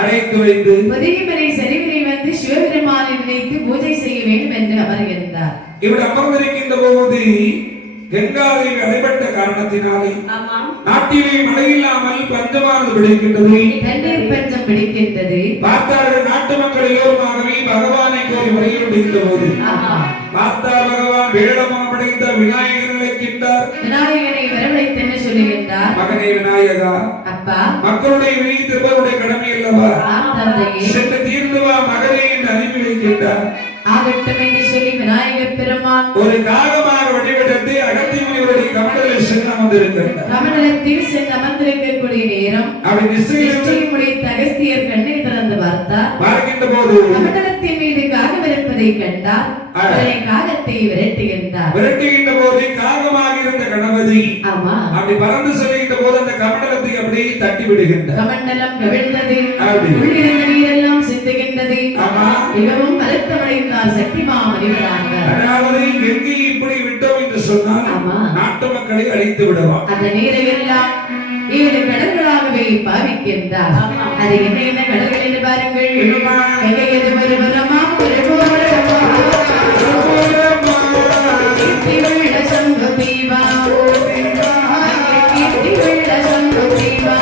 அழைத்து வைத்து உதயமனை சரிவினை வந்து சிவபெருமானை நினைத்து பூஜை செய்ய வேண்டும் என்று அமர்கின்றார். இவர் அமர்ந்திருக்கின்ற போது கங்காவில் அடைபட்ட காரணத்தினாலே நாட்டிலே மழை இல்லாமல் பஞ்சமானது பிடிக்கின்றது, தண்ணீர் பஞ்சம் பிடிக்கின்றது. பார்த்தார்கள் நாட்டு மக்கள் எல்லோருமாகவே பகவானை கோரி முறையிடுகின்ற போது பார்த்தார் பகவான் வேடமாக படைத்த விநாயகர் நினைக்கின்றார். விநாயகனை வரவழைத்து என்ன சொல்லுகின்றார்? மகனே விநாயகா, அப்பா மக்களுடைய வினை திருப்பவருடைய கடமை அல்லவா, சென்று தீர்ந்து வா மகனே என்று அனுப்பி வைக்கின்றார். ஆகட்டும் என்று சொல்லி விநாயகர் பெருமான் ஒரு காகமாக வடிவெடுத்து அகத்திய முனிவருடைய கமண்டலில் சென்று அமர்ந்திருக்கின்றார். கமண்டலத்தில் சென்று அமர்ந்திருக்கக்கூடிய நேரம் அப்படி நிச்சயம் முடித்த அகஸ்தியர் கண்ணை திறந்து பார்த்தார். பார்க்கின்ற போது கமண்டலத்தின் மீது காகம் இருப்பதை கண்டார். அவரை காகத்தை விரட்டுகின்றார். விரட்டுகின்ற போது காகமாக இருந்த கணபதி அப்படி பறந்து செல்கின்ற போது அந்த கமண்டலத்தை அப்படியே தட்டி விடுகின்றார். கமண்டலம் கவிழ்ந்தது, உள்ளிருந்த நீரெல்லாம் சிந்துகின்றது. மிகவும் வருத்தமடைந்தார் சக்திமா மனிதரானவர். அதாவது கங்கை இப்படி விட்டோம் என்று சொன்னால் நாட்டு மக்களை அழித்து விடுவார். அந்த நீரை எல்லாம் 7 கடல்களாகவே பாவிக்கின்றார். அது என்ன கடல்கள் என்று பாருங்கள். ஒரு புறமா ஒரு போரமா சங்கு தீவா, கீர்த்தி வெள்ள சங்கு தீவா,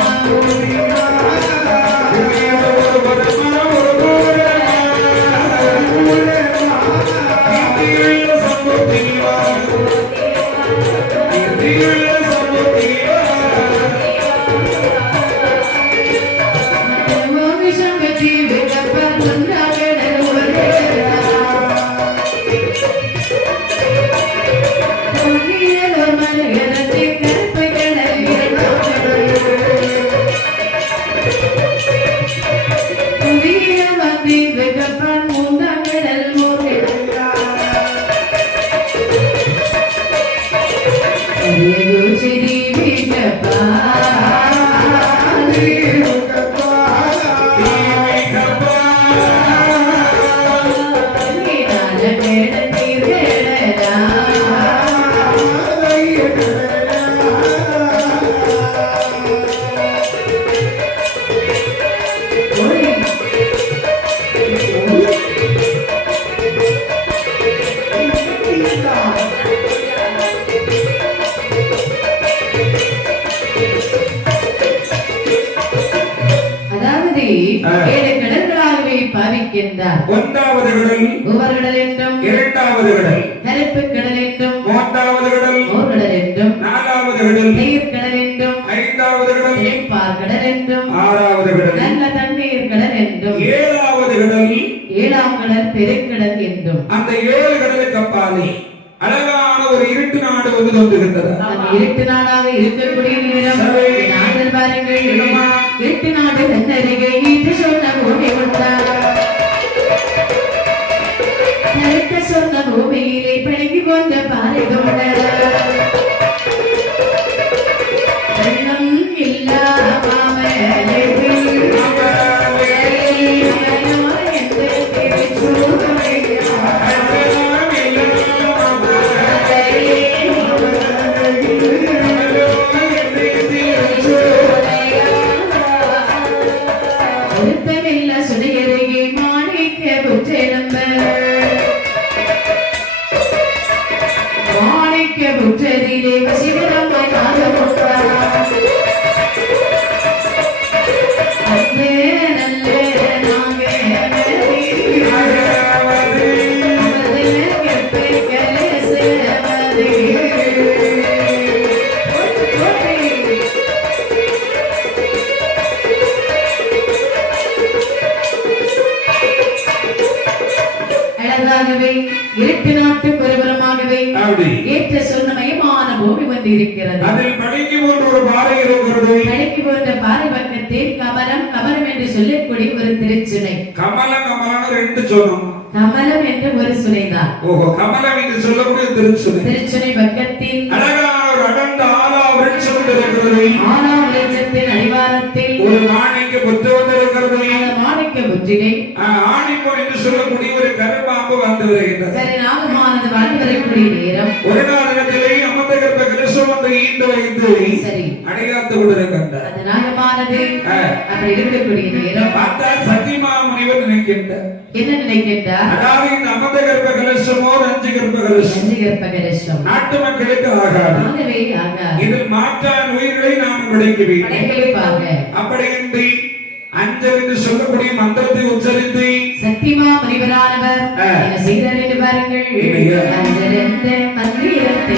ஏழு கடல்களாகவே பாவிக்கின்றார். ஒன்றாவது கடல் உவர்கடல் என்றும், இரண்டாவது கடல் கருப்பு கடல் என்றும், மூன்றாவது கடல் ஓர்கடல் என்றும், நாலாவது கடல் நீர் கடல் என்றும், ஐந்தாவது கடல் திளைப்பார் கடல் என்றும், ஆறாவது கடல் நல்ல தண்ணீர் கடல் என்றும், ஏழாவது கடல் ஏழாம் கடல் பெருங்கடல் என்றும். அந்த ஏழு கடலுக்கு அப்பாலே அழகான ஒரு இருட்டு நாடு வந்து தோன்றுகின்றது. அந்த இருட்டு நாடாக இருக்கக்கூடிய நேரம் நாங்கள் பாருங்கள். இருட்டு நாடு தன்னருகே ஈட்டு சொன்ன பூமி கொண்டார். தரித்த சொன்ன பூமியிலே பழகி கொண்ட பாறை கொண்டார். வெள்ளம் இல்லாமல் இருட்டு நாட்டு ஒருபுறமாகவே ஏற்ற சொன்னமயமான பூமி வந்து இருக்கிறது. அதில் படைக்கு போன்ற ஒரு பாறை இருக்கிறது. படைக்கு போன்ற பாறை பக்கத்தில் கமலம் கமலம் என்று சொல்லக்கூடிய ஒரு திருச்சுனை. கமலம் கமலம் ரெண்டு சொன்னோம். கமலம் என்ற ஒரு சுனைதான். ஓஹோ, கமலம் என்று சொல்லக்கூடிய திருச்சுனை. திருச்சுனை பக்கத்தில் அழகான ஒரு அடர்ந்த ஆலா விருட்சம் இருக்கிறது. ஆலா விருட்சத்தின் அடிவாரத்தில் ஒரு மாணிக்க புத்து வந்திருக்கிறது. மாணிக்க புத்தினை ஆணிப்போன் என்று சொல்லக்கூடிய ஒரு கருப்பாம்பு வந்து வருகின்றது. சரி, நாகமானது வாழ்ந்து வரக்கூடிய நேரம் ஒரு நாளிடத்திலே அமர்ந்த கர்ப்ப கலசம் வந்து ஈண்டு வைத்து சரி அடையாத்து கொண்டிருக்கின்றார். அந்த நாகமானது அப்படி இருக்கக்கூடிய நேரம் பார்த்தா சத்தியமா முனிவர் நினைக்கின்றார். என்ன நினைக்கின்றார்? அதாவது இந்த அமர்ந்த கர்ப்ப கலசமோ அஞ்சு கர்ப்ப கலசம், அஞ்சு கர்ப்ப கலசம் நாட்டு மக்களுக்கு ஆகாது. ஆகவே ஆகாது. இதில் மாற்றான் உயிர்களை நாம் விளைக்குவீங்க. அப்படியின்றி அஞ்சல் என்று சொல்லக்கூடிய மந்திரத்தை உச்சரித்து சத்தியமா முனிவரானவர் என்ன செய்தார் என்று பாருங்கள். அஞ்சல் என்ற மந்திரத்தை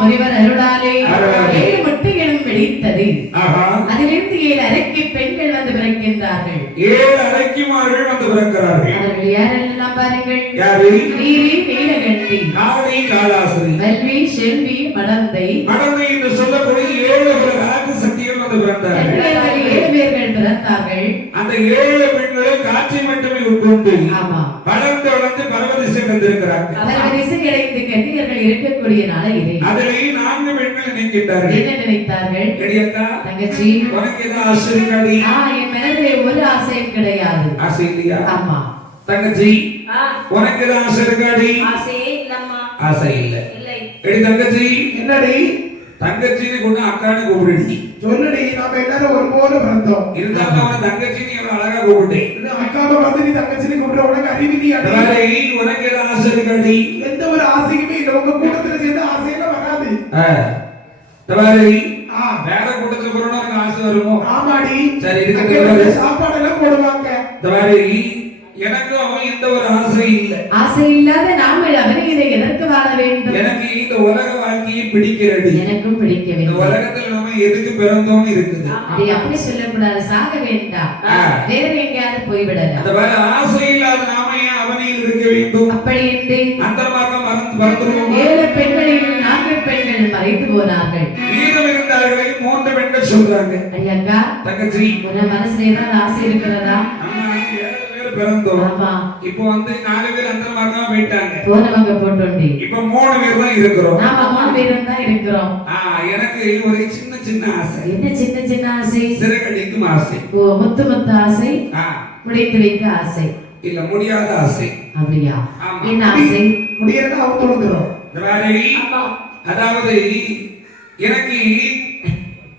முனிவர் அருளாலே ஏழு முட்டைகளும் வெடித்தது. அதிலிருந்து 7 அரைக்கு பெண்கள் வந்து பிறக்கின்றார்கள். 7 அரைக்குமார்கள் வந்து பிறக்கிறார்கள். அவர்கள் யாரெல்லாம் பாருங்கள். யாரு? நீலி, நீலகண்டி, காளி, காளாசுரி, வல்வி, செல்வி, மடந்தை. மடந்தை என்று சொல்லக்கூடிய 7 ராஜ சக்திகள் வந்து பிறந்தார்கள். 7 பேர்கள் பிறந்தார்கள். அந்த 7 பெண்களை காட்சி மட்டுமே உட்கொண்டு வளர்ந்து வளர்ந்து பரவதிசை வந்திருக்கிறார்கள். பரவதிசை அடைந்து கன்னியர்கள் இருக்கக்கூடிய நாளை இது. அதிலே 4 பெண்கள் நினைக்கின்றார்கள். என்ன நினைத்தார்கள்? எடியக்கா, தங்கச்சி, உனக்கு ஏதோ ஆசை இருக்காடி? என் மனதிலே ஒரு ஆசையும் கிடையாது. ஆசை இல்லையா? ஆமா. தங்கச்சி, உனக்கு ஏதோ ஆசை இருக்காடி? ஆசையே இல்லம்மா. ஆசை இல்ல. இல்லை. எடி தங்கச்சி, என்னடி தங்கச்சின்னு கொண்டு அக்கான்னு கூப்பிடுடி. சொல்லுடி, நாம எல்லாரும் ஒரு போல பிறந்தோம். இருந்தாலும் அவனை தங்கச்சின்னு எவ்வளவு அழகா கூப்பிட்டேன். அக்காவை வந்து நீ தங்கச்சின்னு கூப்பிட உனக்கு அறிவிதி உனக்கு ஏதாவது ஆசை இருக்காடி? எந்த ஒரு ஆசையுமே இல்லை. உங்க கூட்டத்துல சேர்ந்து ஆசையெல்லாம் வராது. வேற கூட்டத்துல போறோம்னு ஆசை வருமோ? ஆமாடி. சரி, இதுக்கு சாப்பாடு எல்லாம் போடுவாங்க. எனக்கும் அவன் எந்த ஒரு ஆசை இல்லை. ஆசை இல்லாத நாம அவனை இதை எதற்கு வாழ வேண்டும்? எனக்கு இந்த உலக வாழ்க்கையை பிடிக்கிறது. எனக்கும் பிடிக்கவில்லை. இந்த உலகத்துல நம்ம எதுக்கு பிறந்தோம்னு இருக்குது. அப்படி சொல்லக்கூடாது. சாக வேண்டாம், வேற எங்கேயாவது போய்விடலாம். அந்த வேற ஆசை இல்லாத நாம ஏன் அவனையில் இருக்க வேண்டும்? அப்படி என்று அந்த மார்க்கம் மறந்துடுவோம். 7 பெண்களில் 4 பெண்கள் மறைத்து போனார்கள். மீதம் இருந்தார்களே 3 பெண்கள் சொல்றாங்க. ஐயக்கா, தங்கச்சி, உன மனசுல ஏதாவது ஆசை இருக்கிறதா? பிறந்தோம். இப்போ வந்து 4 பேர் அந்த மாதிரி போயிட்டாங்க. போனவங்க போட்டோண்டி. இப்போ 3 பேர் தான் இருக்கிறோம். நாம 3 பேரும் தான் இருக்கிறோம். எனக்கு ஒரு சின்ன சின்ன ஆசை. என்ன சின்ன சின்ன ஆசை? சிறகடிக்கும் ஆசை. ஓ, முத்து முத்து ஆசை, முடித்து வைக்க ஆசை. இல்ல, முடியாத ஆசை. அப்படியா? என்ன ஆசை? முடியாத அவங்க தொழுகிறோம். அதாவது எனக்கு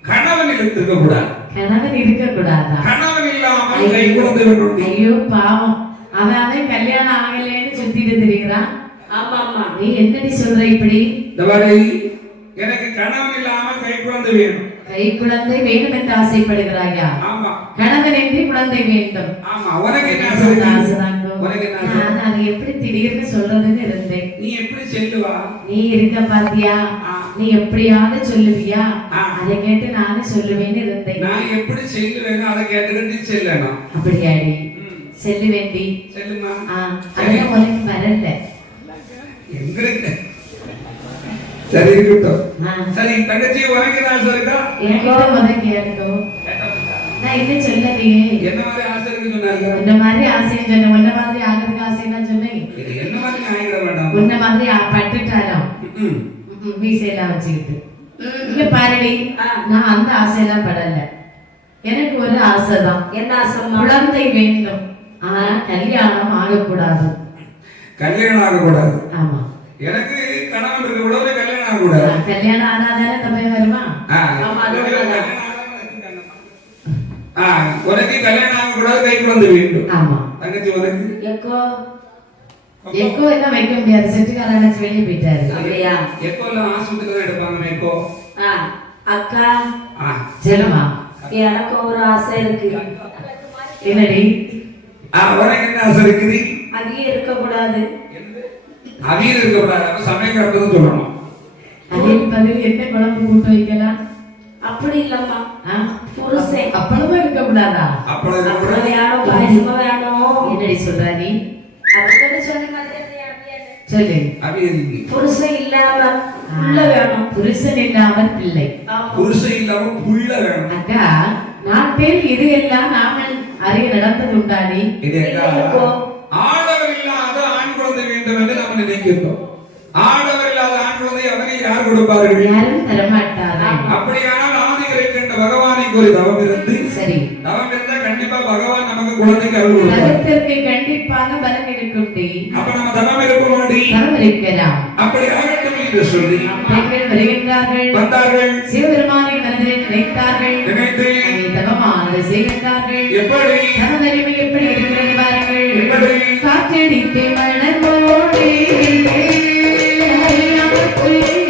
கணவன் இருக்க கூடாது. கணவன் இருக்க கூடாதா? கணவன் இல்லாமல் கை குழந்தை வேண்டும். ஐயோ பாவம், அவன் கல்யாணம் ஆகலைன்னு சுத்திட்டு திரிகிறான். ஆமா ஆமா, நீ என்னடி சொல்ற இப்படி? எனக்கு கணவன் இல்லாமல் கை குழந்தை வேணும். கை குழந்தை வேணும் என்று ஆசைப்படுகிறாயா? ஆமா. கணவன் என்று குழந்தை வேண்டும். ஆமா. உனக்கு என்ன ஆசை? உனக்கு என்ன ஆசை? நான் அது எப்படி திடீர்னு சொல்றதுன்னு இருந்தேன். நீ எப்படி சொல்லுவா? நீ இருக்க பாத்தியா, நீ எப்படியாவது சொல்லுவியா? அதை கேட்டு நானும் சொல்லுவேன்னு இருந்தேன். நான் எப்படி சொல்லுவேனோ அதை கேட்டுக்கிட்டு நீ சொல்லணும். அப்படியாடி? சொல்லுவேண்டி. சொல்லுமா. அதெல்லாம் உனக்கு வரல. எங்களுக்கு சரி இருக்கட்டும். சரி தங்கச்சி, உனக்கு என்ன ஆசை இருக்கா? என்கிட்ட முதல்ல கேட்கும். நான் என்ன சொல்லலையே. என்ன மாதிரி ஆசை இருக்கு சொன்னாங்க? இந்த மாதிரி ஆசைன்னு சொன்னேன். உன்ன மாதிரி ஆகிறதுக்கு ஆசைன்னா சொன்னேன். இது என்ன மாதிரி ஆகிட வேண்டாம். உன்ன மாதிரி பட்டுட்டாலும் மீசையெல்லாம் வச்சுக்கிட்டு இங்க பாருடி, நான் அந்த ஆசையெல்லாம் படல. எனக்கு ஒரு ஆசைதான். என்ன ஆசை? குழந்தை வேண்டும். ஆனா கல்யாணம் ஆகக்கூடாது. கல்யாணம் ஆகக்கூடாது. ஆமா. எனக்கு கணவன் இருக்க கூடாது, கல்யாணம் ஆகக்கூடாது. கல்யாணம் ஆனாதானே தப்பே வருமா? உனக்கு கல்யாணம் ஆகக்கூடாது, கை குழந்தை வேண்டும். ஆமா. தங்கச்சி உனக்கு எக்கோ எல்லாம் வைக்க முடியாது. செட்டுக்காரன் வெளியே போயிட்டாரு. அப்படியா? எக்கோ எல்லாம் ஆஸ்பத்திரி தான் எடுப்பாங்க. எக்கோ அக்கா, சொல்லுமா. எனக்கு ஒரு ஆசை இருக்கு. என்னடி? உனக்கு என்ன ஆசை இருக்குது? அவிய இருக்க கூடாது. அவியல் இருக்க கூடாது. அப்ப சமயக்காரத்தான் சொல்லணும். அவியல் பதில் என்ன குழம்பு கூட்டு வைக்கலாம்? அப்படி இல்லம்மா, புருஷன் அப்பளமா இருக்க கூடாதா? அப்பளம் வேணும், பாயசமா வேணும். என்னடி சொல்ற நீ? சொல்லு. அவியல் புருஷன் இல்லாம புள்ள வேணும். புருஷன் இல்லாமல் பிள்ளை. புருஷன் இல்லாம புள்ள வேணும். அக்கா, நாட்டில் இது எல்லாம் நாமல் அறிய நடந்தது உண்டாடி. ஆடவர் இல்லாத ஆண் குழந்தை வேண்டும் என்று நாம் நினைக்கின்றோம். ஆடவர் இல்லாத ஆண் குழந்தை அவனை யார் கொடுப்பார்கள்? யாரும் தரமாட்டார்கள். அப்படியானால் ஆதிகள் இருக்கின்ற பகவானுக்கு ஒரு தவம் இருந்து, சரி, தவம் இருந்தா கண்டிப்பா பகவான் நமக்கு குழந்தைக்கு அருள் கொடுப்பார். தவத்திற்கு கண்டிப்பாக பலன் இருக்கும். அப்ப நம்ம தவம் இருப்போமாடி? தவம் இருக்கலாம். அப்படி ஆகட்டும் என்று சொல்லி பெண்கள் வருகின்றார்கள். வந்தார்கள். சிவபெருமானை மனதிலே நினைத்தார்கள். நினைத்து தவமானது செய்கின்றார்கள். எப்படி? தவநெறிமை எப்படி இருக்கிறது பாருங்கள். எப்படி? காற்றடித்து மலர்ந்தோடி குடி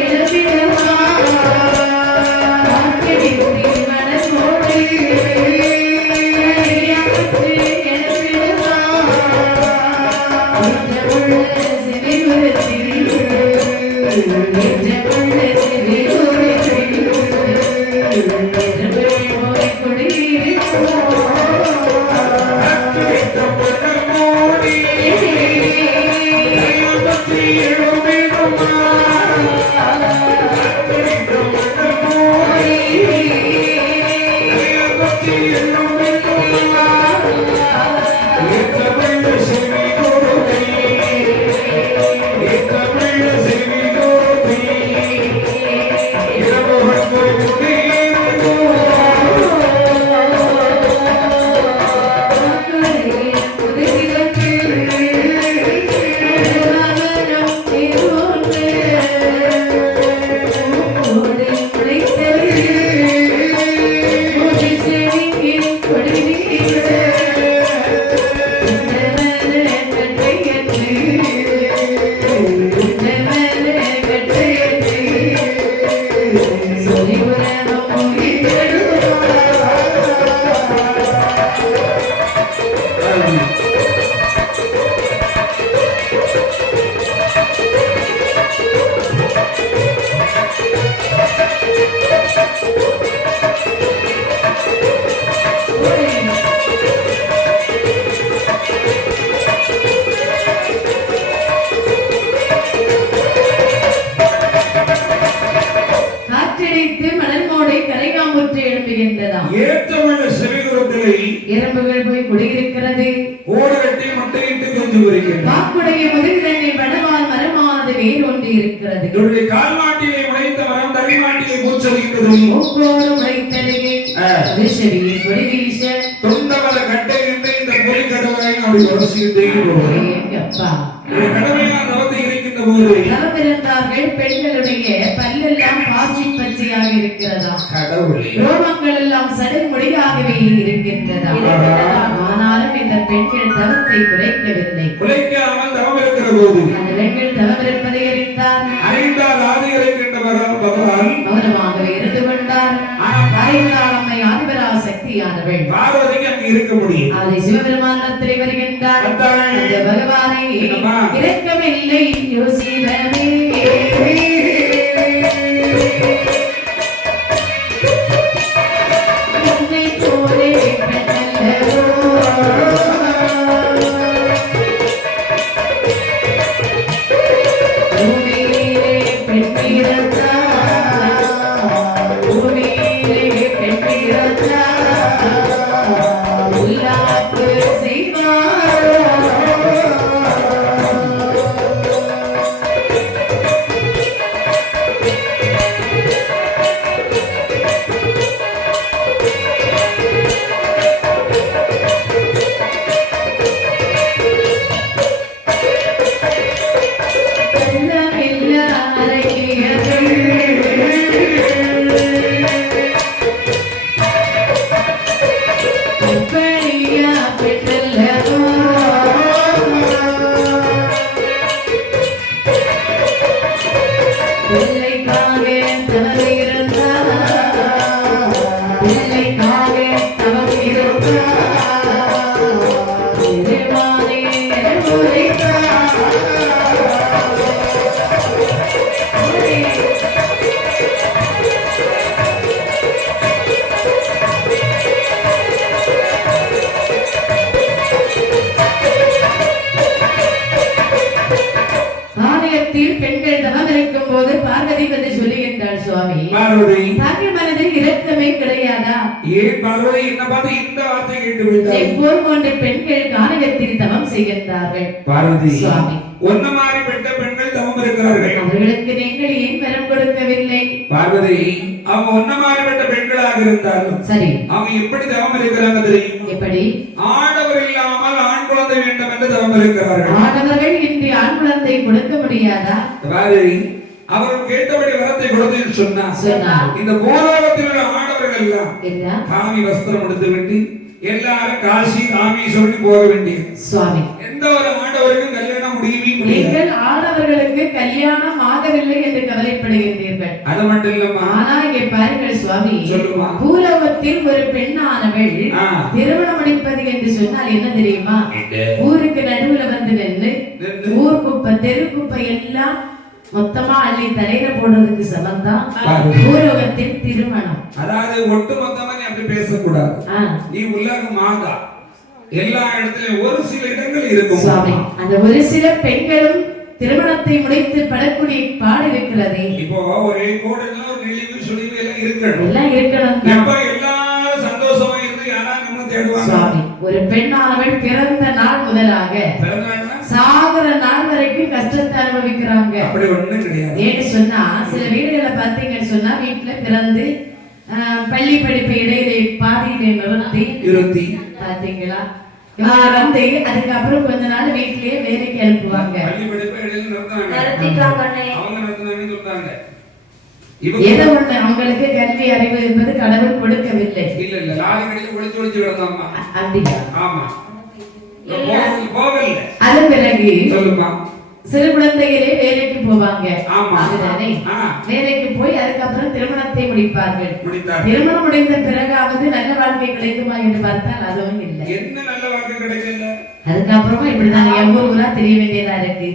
காற்றடித்து மணல் மோடை கரைகாமுற்று எழுப்புகின்றதாம். ஏற்றமுள்ள செவிகுரத்திலே எறும்புகள் போய் குடியிருக்கிறது. ஓடு கட்டி முட்டையிட்டு கொஞ்சு வருகின்றன. காக்குடைய முதுகிலனை வடவால் மரமானது வேரொன்றி இருக்கிறது. இவருடைய கால் மாட்டிலே உடைத்த மரம் தடி மாட்டிலே மூச்சடிக்கிறது. ஒவ்வொரு உடைத்தருகே செவியை கொடி வீச தொண்டவர கட்டை என்று இந்த பொலி கடவுளை அப்படி உரசிக்கிட்டே போவார். அப்பா கடமையான தவத்தை இருக்கின்ற போது தவமிருந்தார்கள். பெண்களுடைய பல்லெல்லாம் பாசி பச்சையாக இருக்கிறதா. கடவுளே ரோமங்கள் எல்லாம் சடுமுடியாகவே இருக்கின்றதா. ஆனாலும் இந்த பெண்கள் தவத்தை குறைக்கவில்லை. குலைக்காமல் தவம் இருக்கிற போது அந்த பெண்கள் தவம் இருப்பதை அறிந்தார். ஆதி இருக்கின்ற பகவான் மௌனமாகவே இருந்து கொண்டார். தாய்களால் அம்மை ஆதிபரா சக்தியானவள் பார்வதிக்கு அங்கு இருக்க முடியும். அதை சிவபெருமானத்திலே வருகின்றார். அந்த பகவானை இரக்கமில்லை யோசிடமே. உன்னை போலே பெண்ணல்லவோ. பூமியிலே பெண் பிறந்தாள். பூமியிலே பெண் பிறந்தாள். உல்லாப்பு செய்வாள். பெண்கள் தவம் இருக்கும் போது பார்வதி வந்து சொல்லுகின்றாள், சுவாமி பார்வதி தாங்கள் மனதில் இரக்கமே கிடையாதா? ஏன் பார்வதி என்ன பார்த்து இந்த வார்த்தை கேட்டு விட்டாய்? எப்போது போன்ற பெண்கள் கானகத்தில் தவம் செய்கின்றார்கள். பார்வதி சுவாமி ஒன்ன மாதிரி பெண்கள் தவம் இருக்கிறார்கள். அவர்களுக்கு நீங்கள் ஏன் வரம் கொடுக்கவில்லை? பார்வதி அவங்க ஒன்ன மாதிரி பெண்களாக இருந்தாலும் சரி, அவங்க எப்படி தவம் இருக்கிறாங்க தெரியும்? எப்படி? ஆடவர் இல்லாமல் ஆண் குழந்தை வேண்டும் என்று தவம் இருக்கிறார்கள். ஆடவர்கள் இன்றி ஆண் குழந்தை கொடுக்க முடியாதா? பார்வதி அவர்கள் கேட்டபடி வரத்தை கொடுத்து சொன்னார். இந்த பூலோகத்தில் உள்ள ஆடவர்கள் எல்லாம் காமி வஸ்திரம் எடுத்து விட்டு எல்லாரும் காசி ராமேஸ்வரம் போக வேண்டியது. சுவாமி எந்த ஒரு ஆடவருக்கும் கல்யாணம் முடியவே முடியாது. நீங்கள் ஆடவர்களுக்கு கல்யாணம் ஆகவில்லை என்று கவலைப்படுகின்றீர்கள். அது மட்டும் இல்லம்மா, ஆனா இங்கே பாருங்கள் சுவாமி, சொல்லுமா, பூலோகத்தில் ஒரு பெண்ணானவள் திருமணம் முடிப்பது என்று சொன்னால் என்ன தெரியுமா? ஊருக்கு நடுவுல வந்து நின்று ஊர் குப்பை தெரு குப்பை எல்லாம் மொத்தமா அள்ளி தலையில போடுறதுக்கு சமந்தான் பூலோகத்தில் திருமணம். அதாவது ஒட்டு மொத்தமா நீ அப்படி பேசக்கூடாது. நீ உலகமாக எல்லா இடத்திலும் ஒரு சில இடங்கள் இருக்கும் சுவாமி. அந்த ஒரு சில பெண்களும் திருமணத்தை முடித்து படக்கூடிய பாடு இருக்கிறதே. இப்போ ஒரே கோடெல்லாம் ஒரு நெளிவு சுழிவு எல்லாம் இருக்கணும். எல்லாம் இருக்கணும். எப்ப எல்லாரும் சந்தோஷமா இருந்து யாரா நம்ம தேடுவாங்க. சுவாமி ஒரு பெண்ணானவள் பிறந்த நாள் முதலாக சாகர நாள் வரைக்கும் கஷ்டத்தை அனுபவிக்கிறாங்க. அப்படி ஒண்ணும் கிடையாது. ஏன்னு சொன்னா சில வீடுகளை பார்த்தீங்கன்னு சொன்னா வீட்டுல பிறந்து பள்ளி படிப்பை இடையிலே பாதியிலே நிறுத்தி பாத்தீங்களா வந்து அதுக்கப்புறம் கொஞ்ச நாள் வீட்டிலேயே வேலைக்கு அனுப்புவாங்க. பள்ளி படிப்பை இடையில நிறுத்தாங்க. நிறுத்திட்டாங்க. அவங்க நிறுத்தினாங்கன்னு சொல்றாங்க. ஏதோ ஒண்ணு அவங்களுக்கு கல்வி அறிவு என்பது கடவுள் கொடுக்கவில்லை. இல்ல லாரி கடையில ஒளிச்சு கிடந்தாம்மா. அப்படியா? ஆமா. போகல. அதன் பிறகு சொல்லுமா. சிறு குழந்தைகளே வேலைக்கு போவாங்க. ஆமா. அதுதானே? வேலைக்கு போய் அதுக்கப்புறம் திருமணத்தை முடிப்பார்கள். முடித்தார். திருமணம் முடிந்த பிறகாவது நல்ல வாழ்க்கை கிடைக்குமா என்று பார்த்தால் அதுவும் இல்லை. என்ன நல்ல வாழ்க்கை கிடைக்கல? அதுக்கப்புறமா இப்படிதான் எங்க ஊரா தெரிய வேண்டியதா இருக்கு.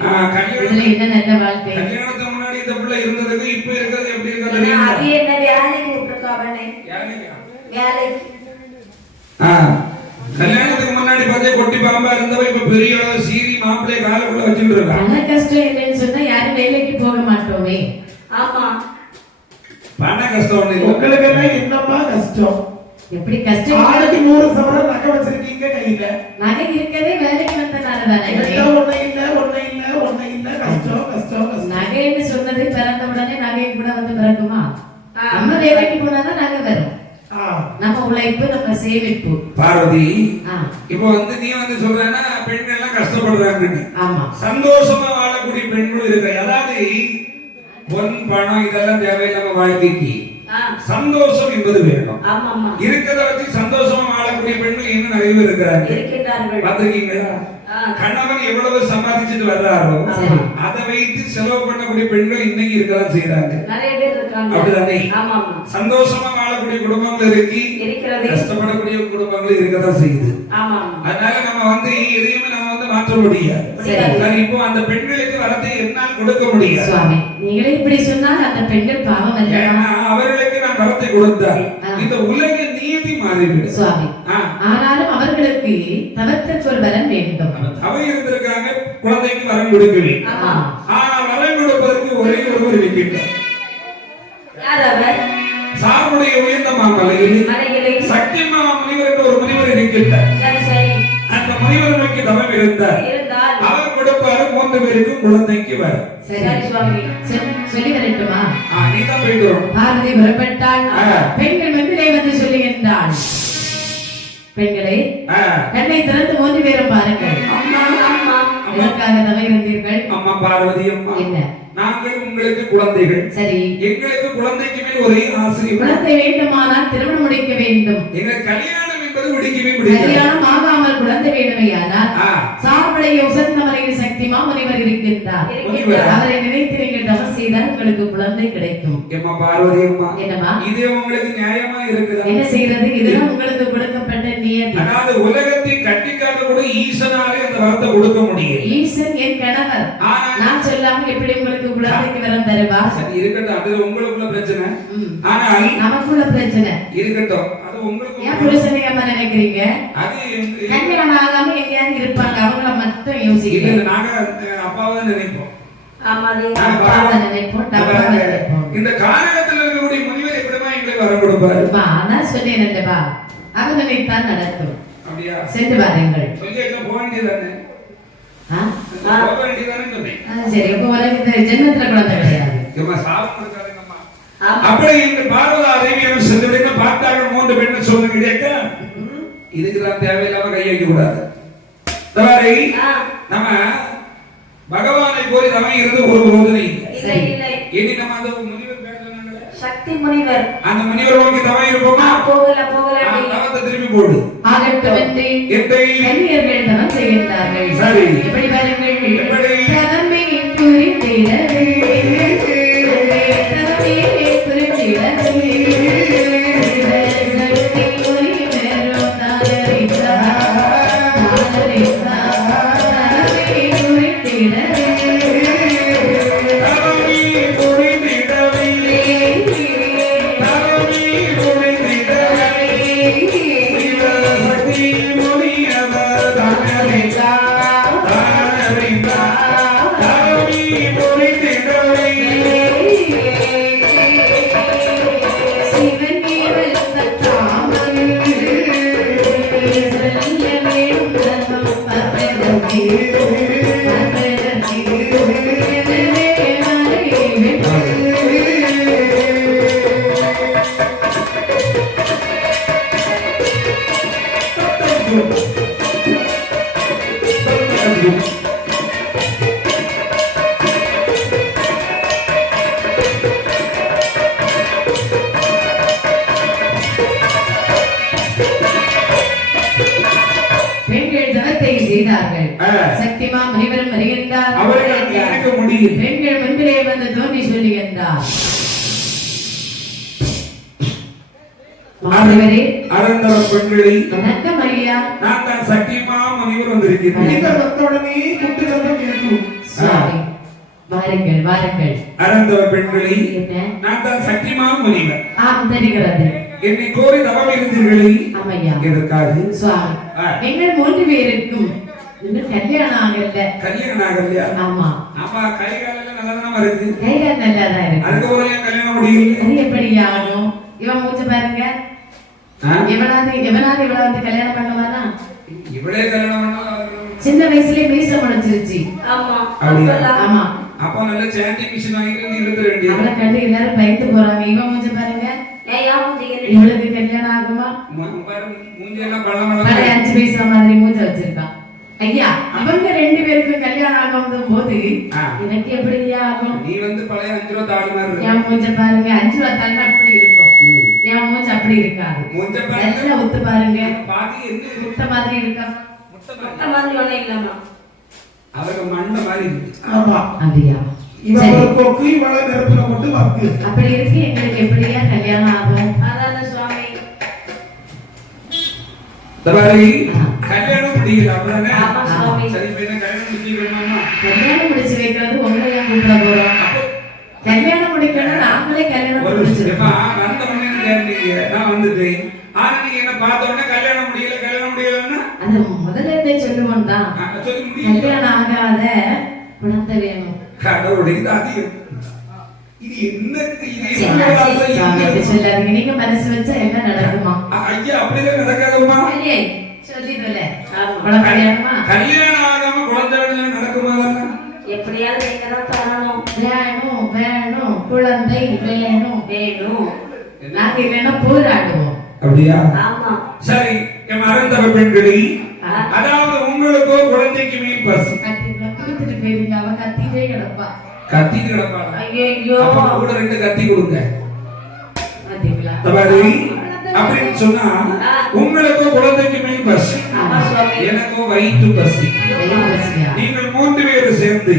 இதுல என்ன நல்ல வாழ்க்கை? கல்யாணத்துக்கு முன்னாடி இந்த பிள்ளை இருந்ததுக்கு இப்ப இருக்கிறது எப்படி இருக்கிறது? அது என்ன வேலைக்கு விட்டுருக்காவனே? வேலைக்கு. கல்யாணத்துக்கு முன்னாடி பார்த்தே கொட்டி பாம்பா இருந்தவ இப்ப பெரிய சீரி மாப்பிள்ளை காலுக்குள்ள வச்சுட்டு இருக்கா. பண கஷ்டம் இல்லைன்னு சொன்னா யாரும் வேலைக்கு போக மாட்டோமே. ஆமா. பண கஷ்டம் ஒண்ணு இல்ல. உங்களுக்கு எல்லாம் என்னப்பா கஷ்டம்? எப்படி கஷ்டம்? ஆளுக்கு 100 சவரன் நகை வச்சிருக்கீங்க கையில. நகை இருக்கதே வேலைக்கு வந்தனால தானே. ஒண்ணு இல்ல கஷ்டம். நகைன்னு சொன்னது பிறந்த உடனே நகை கூட வந்து பிறக்குமா? நம்ம வேலைக்கு போனாதான் நகை வரும். நம்ம உழைப்பு, நம்ம சேமிப்பு. பார்வதி, இப்போ நீ சொல்றேன்னா பெண்கள் எல்லாம் கஷ்டப்படுறாங்க. ஆமா. சந்தோஷமா வாழக்கூடிய பெண்களும் இருக்கு. அதாவது பொன் பணம் இதெல்லாம் தேவையில்லாம வாழ்க்கைக்கு சந்தோஷம் என்பது வேணும். இருக்கிறத வச்சு சந்தோஷமா வாழக்கூடிய பெண்கள் இன்னும் நிறைய பேர் இருக்கிறாங்க. பாத்துருக்கீங்களா? கணவன் எவ்வளவு சம்பாதிச்சுட்டு வர்றாரோ அதை வைத்து செலவு பண்ணக்கூடிய பெண்கள் இன்னைக்கு இருக்கதான் செய்யறாங்க. அப்படிதானே? சந்தோஷமா வாழக்கூடிய குடும்பங்கள் இருக்கு, கஷ்டப்படக்கூடிய குடும்பங்கள் இருக்கதான் செய்யுது. அதனால நம்ம எதையுமே நம்ம மாற்ற முடியாது. இப்போ அந்த பெண்களுக்கு வரத்தை என்னால் கொடுக்க முடியாது. சுவாமி, நீங்களே இப்படி சொன்னால் அந்த பெண்கள் பாவம் அல்ல. அவர்களுக்கு நான் வரத்தை கொடுத்தால் இந்த உலக நீதி மாறிவிடும். சுவாமி, ஆனாலும் அவர்களுக்கு தவத்திற்கு ஒரு வரன் வேண்டும். தவறு இருந்திருக்காங்க, குழந்தைக்கு வரம் கொடுக்கவே. ஆனா வரம் கொடுப்பதற்கு ஒரே ஒருவர் இருக்கின்றார். சாருடைய உயர்ந்த மாமலையில் சத்தியமா முனிவர் என்ற ஒரு முனிவர் இருக்கின்றார். அந்த முனிவர் நோக்கி தவம் இருந்தார். அவர் கொடுப்பாரு 3 பேருக்கும் குழந்தைக்கு வரும். சொல்லி வரட்டுமா? நீதான் போயிட்டு வரும். பார்வதி புறப்பட்டாள். பெண்கள் வந்து சொல்லுகின்றாள், பெண்களே கண்ணை திறந்து 3 பேரும் பாருங்கள். இதற்காக தவம் இருந்தீர்கள். அம்மா பார்வதி அம்மா, என்ன? நாங்கள் உங்களுக்கு குழந்தைகள். சரி, எங்களுக்கு குழந்தைக்கு மேல் ஒரே ஆசை. குழந்தை வேண்டுமானால் திருமணம் முடிக்க வேண்டும். எங்கள் கல்யாணம் என்பது முடிக்கவே முடியாது. கல்யாணம் ஆகாமல் குழந்தை வேண்டுமையானால் சார்படைய உசந்த மலையில் சக்தி மாமுனிவர் இருக்கின்றார். அவரை நினைத்து நீங்கள் தவம் செய்தால் உங்களுக்கு குழந்தை கிடைக்கும். அம்மா பார்வதி அம்மா, என்னமா இது உங்களுக்கு நியாயமா இருக்குதா? என்ன செய்யறது? இதுதான் உங்களுக்கு கொடுக்கப்பட்ட நியதி. அதாவது உலகத்தை கட்டிக்காக கூட ஈசனாலே அந்த வரத்தை கொடுக்க முடியும். ஈசன் என் கணவர். நான் சொல்லாம எப்படி உங்களுக்கு குழந்தைக்கு வரம் தருவா? சரி இருக்கட்டும், அது உங்களுக்குள்ள பிரச்சனை. ஆனால் நமக்குள்ள பிரச்சனை இருக்கட்டும், அது உங்களுக்கு. ஏன் புருஷனை அம்மா நினைக்கிறீங்க? அது கல்யாணம் ஆகாம எங்கேயாவது இருப்பாங்க, அவங்கள மட்டும் யோசிக்க. நாங்க அப்பாவை நினைப்போம். இந்த காரகத்தில் இருக்கக்கூடிய முனிவர் எப்படிமா எங்களுக்கு வரம் கொடுப்பாரு? அதான் சொன்னேன்லவா, அவர் நினைத்தான் நடக்கும். அப்படியா? சென்று வாருங்கள். சொல்லி போக வேண்டியதானே? போக வேண்டியதானே சொன்னேன். சரி, அப்போ வரைக்கும் இந்த ஜென்மத்துல குழந்தை கிடையாது. அப்படி இந்த பார்வதா தேவியர் சென்று பார்த்தார்கள் 3 பெண்கள் சொல்லுங்க கேட்க, இதுக்கு தான் தேவையில்லாம கை வைக்க கூடாது. நம்ம பகவானை கோரி தவம் இருந்து ஒரு போதனை இல்லை. இனி நம்ம அந்த முனிவர் பேர் சொன்னாங்களே, சக்தி முனிவர், அந்த முனிவர் நோக்கி தவம் இருப்போமா? போகல தவத்தை திருப்பி போடு. ஆகட்டும் என்று கன்னியர்கள் தவம் செய்கின்றார்கள். சரி, எப்படி பாருங்கள். தவமே புரிந்திடவே, தவமே புரிந்திடவே, செய்தார்கள். ஆ. சக்திமா முனிவரும் வருகின்றார். அவர்கள் இருக்க முடியும். பெண்கள் முன்பிலே வந்து தோன்றி சொல்லுகின்றார். மாணவரே, அறந்தவ பெண்களை வணக்கம் ஐயா. நான் தான் சத்தியமா முனிவர் வந்திருக்கிறேன். நீங்கள் வந்தவுடனே குட்டு சத்தம் கேட்கும். சுவாமி, வாருங்கள் வாருங்கள். அறந்தவ பெண்களை என்ன? நான் தான் சத்தியமா முனிவர். ஆம், தெரிகிறது. என்னை கோரி தவம் இருந்தீர்களே ஆமையா. எதற்காக? சுவாமி, ஆ. எங்கள் 3 பேருக்கும் இன்னும் கல்யாணம் ஆகல. கல்யாணம் ஆகலையா? ஆமா, ஆமா, கை காலெல்லாம் நல்லதானமா இருக்கு. கைகால் நல்லாதான் இருக்கு. அதுக்கப்புறம் ஏன் கல்யாணம் முடியல? அது எப்படி ஆகும்? இவன் மூச்சு பாருங்க. எவனாவது இவளை வந்து கல்யாணம் பண்ணுவானா? இவளே கல்யாணம் பண்ணா சின்ன வயசுலயே மீச முளைச்சிருச்சு. ஆமா அப்படியா? ஆமா, அப்போ நல்ல சேண்டிங் மிஷின் வாங்கிட்டு நீ இருக்க வேண்டியது. அவளை கண்டு எல்லாரும் பயந்து போறாங்க. இவன் மூச்சு பாருங்க. ஏன் யாமுதிகள் இவளுக்கு கல்யாணம் ஆகுமா? மூஞ்செல்லாம் பள்ள பழைய மழை 5 பைசா மாதிரி மூஞ்ச வச்சிருக்கான். ஐயா, இவங்க 2 பேருக்கும் கல்யாணம் ஆகும் போது ஆ. எனக்கு எப்படி ஆகும்? நீ வந்து பழைய 5 ரூபா தாடி மாதிரி இருக்கு. என் மூஞ்ச பாருங்க. 5 ரூபா தாங்க அப்படி இருக்கும். ம். என் மூஞ்ச அப்படி இருக்காது. மூஞ்ச பாருங்க. நல்லா ஒத்து பாருங்க. பாதி என்ன இது? முட்டை மாதிரி இருக்கா? மொத்த மாதிரி ஒண்ணு இல்லம்மா. அவருக்கு மண்ணை மாதிரி இருக்கு. ஆமா, அப்படியா? இவன் சரி. ஒரு கொக்கு, இவளை நெருப்புல போட்டு வக்கு. அப்படி இருக்கு. எங்களுக்கு எப்படியா கல்யாணம் ஆகும்? அதான சுவாமி. தபாரி கல்யாணம் முடியல அப்படிதானே? ஆமா சுவாமி. சரி, இப்ப என்ன கல்யாணம் முடிக்கணுமா? கல்யாணம் முடிச்சு வைக்கிறது உங்களை ஏன் கூப்பிட போறோம்? கல்யாணம் முடிக்கணும், நாங்களே கல்யாணம் ஒரு முடிச்சிருக்கோம். விஷயமா வந்த உடனே கேட்டீங்க, நான் வந்துட்டேன். ஆனா நீங்க என்ன பார்த்த உடனே கல்யாணம் முடியலன்னா அது முதல்ல இருந்தே சொல்லுவோம் தான். சொல்லி முடியும். கல்யாணம் ஆகாத குழந்தை வேணும். கடவுளே, இது அதிகம். இது என்ன? இது சரி, என்ன ஆசை? சுவாமி, அப்படி சொல்லாதீங்க. நீங்க மனசு வச்சா எல்லாம் நடக்குமா? ஐயா, அப்படிதான் நடக்காதுமா. இல்லையே, சொல்லிடுல. குழந்தை வேணுமா? கல்யாணம் ஆகாம குழந்தை வேணும் நடக்குமா? அதெல்லாம் எப்படியாவது நீங்க தான் தரணும். வேணும் வேணும், குழந்தை வேணும். வேணும். நாங்க இல்லைன்னா போராடுவோம். அப்படியா? ஆமா. சரி, என் அறந்தவ பெண்களி, ஆ. அதாவது உங்களுக்கோ குழந்தைக்கு மேல் பசி. கத்திங்களா கொடுத்துட்டு போயிருங்க. அவ கத்திட்டே கிடப்பா. கத்திட்டு கிடப்பாங்க. ஐயோ அப்ப கூட 2 கத்தி கொடுங்க. பாத்தீங்களா? தபாரி அப்படின்னு சொன்னா உங்களுக்கோ குழந்தைக்கு மேல் பசி, ஆமா சுவாமி. எனக்கோ வயிற்று பசி. வயிறு பசியா? நீங்கள் 3 பேரும் சேர்ந்து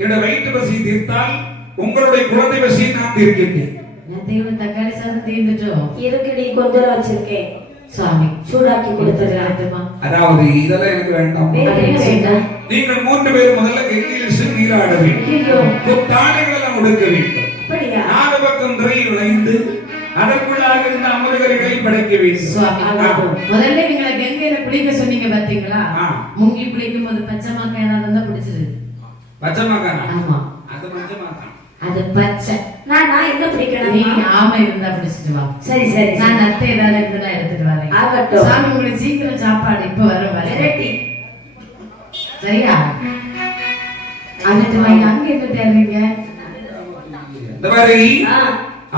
என்னோட வயிற்று பசி தீர்த்தால் உங்களுடைய குழந்தை பசியை நான் தீர்க்கின்றேன். நேத்து தக்காளி சாதம் தீர்ந்துட்டோம். இருக்குடி கொஞ்சம் வச்சிருக்கேன். சுவாமி, சூடாக்கி கொடுத்துறேன். கொடுத்துருமா? அதாவது இதெல்லாம் எனக்கு வேண்டாம். வேற என்ன வேண்டாம்? நீங்கள் 3 பேரும் முதல்ல கையில் சென்று நீராட வேண்டும். ஐயோ தாடைகள் எல்லாம் உடுக்க வேண்டும். அப்படியா? 4 பக்கம் திரை விளைந்து அதற்குள்ளாக இருந்த அமிர்தகரிகளை படைக்க வேண்டும். சுவாமி, முதல்ல எங்களை கங்கையில குளிக்க சொன்னீங்க பாத்தீங்களா? ஆ. முங்கி குளிக்கும் போது பச்சை மாக்காய் ஏதாவது இருந்தா பிடிச்சிரு. பச்சை மாக்கானா? ஆமா, அது பச்சை மாக்கான். அது பச்சை. நான் என்ன நீ பிடிக்கணும்? ஆமை இருந்தா பிடிச்சிட்டு வா. சரி சரி. நான் நத்தை ஏதாவது இருந்தா எடுத்துட்டு வரேன். ஆகட்டும். சாமி, உங்களுக்கு சீக்கிரம் சாப்பாடு இப்ப வரும் வர. விரட்டி. சரியா? அதுக்கு வாங்க. அங்க என்ன தேடுறீங்க? இந்த மாதிரி ஆ,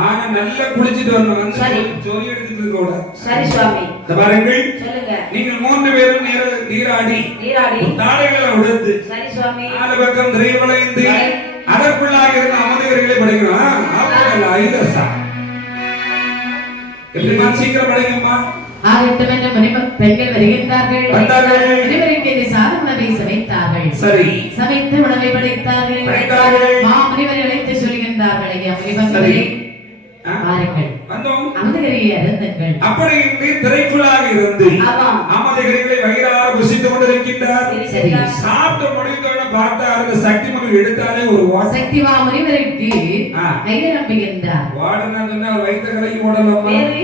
ஆனா நல்லா குளிச்சிட்டு வரணும். வந்து சரி. ஜோலி எடுத்துட்டு இருக்க கூட. சரி சுவாமி. இந்த பாருங்கள், சொல்லுங்க. நீங்கள் 3 பேரும் நீராடி நீராடி. தாடைகளை உடுத்து சரி சுவாமி. 4 பக்கம் திரை விளைந்து அதற்குள்ளாக இருந்த அமிர்தகரிகளை படைக்கணும். அப்படி ஐதசா எப்படிமா சீக்கிரம் படைக்குமா? ஆகட்டும் என்ற பெண்கள் வருகின்றார்கள். வந்தார்கள். முனிவருக்கு சாதம் உணவை சமைத்தார்கள். சரி. சமைத்து உணவை படைத்தார்கள். படைத்தார்கள். மாமுனிவரை அழைத்து சொல்கின்றார்கள். ஐயா முனிவர்களே, ஆ? வாருங்கள், வந்தோம். அமுதகரியை அருந்துங்கள். அப்படி இன்று திரைக்குள்ளாக இருந்து ஆமா. அமிர்தகரிகளை வயிறார புசித்து கொண்டிருக்கின்றார். சரி. சாப்பிட்டு முடிந்தோட பார்த்தா அந்த சக்தி மகள் எடுத்தாலே ஒரு வாசம். சக்தி மாமுனிவருக்கு ஆ. கைது நம்புகின்றார். வாடுனா சொன்னா வயிற்று கரைக்கு ஓடலாமா? வேறு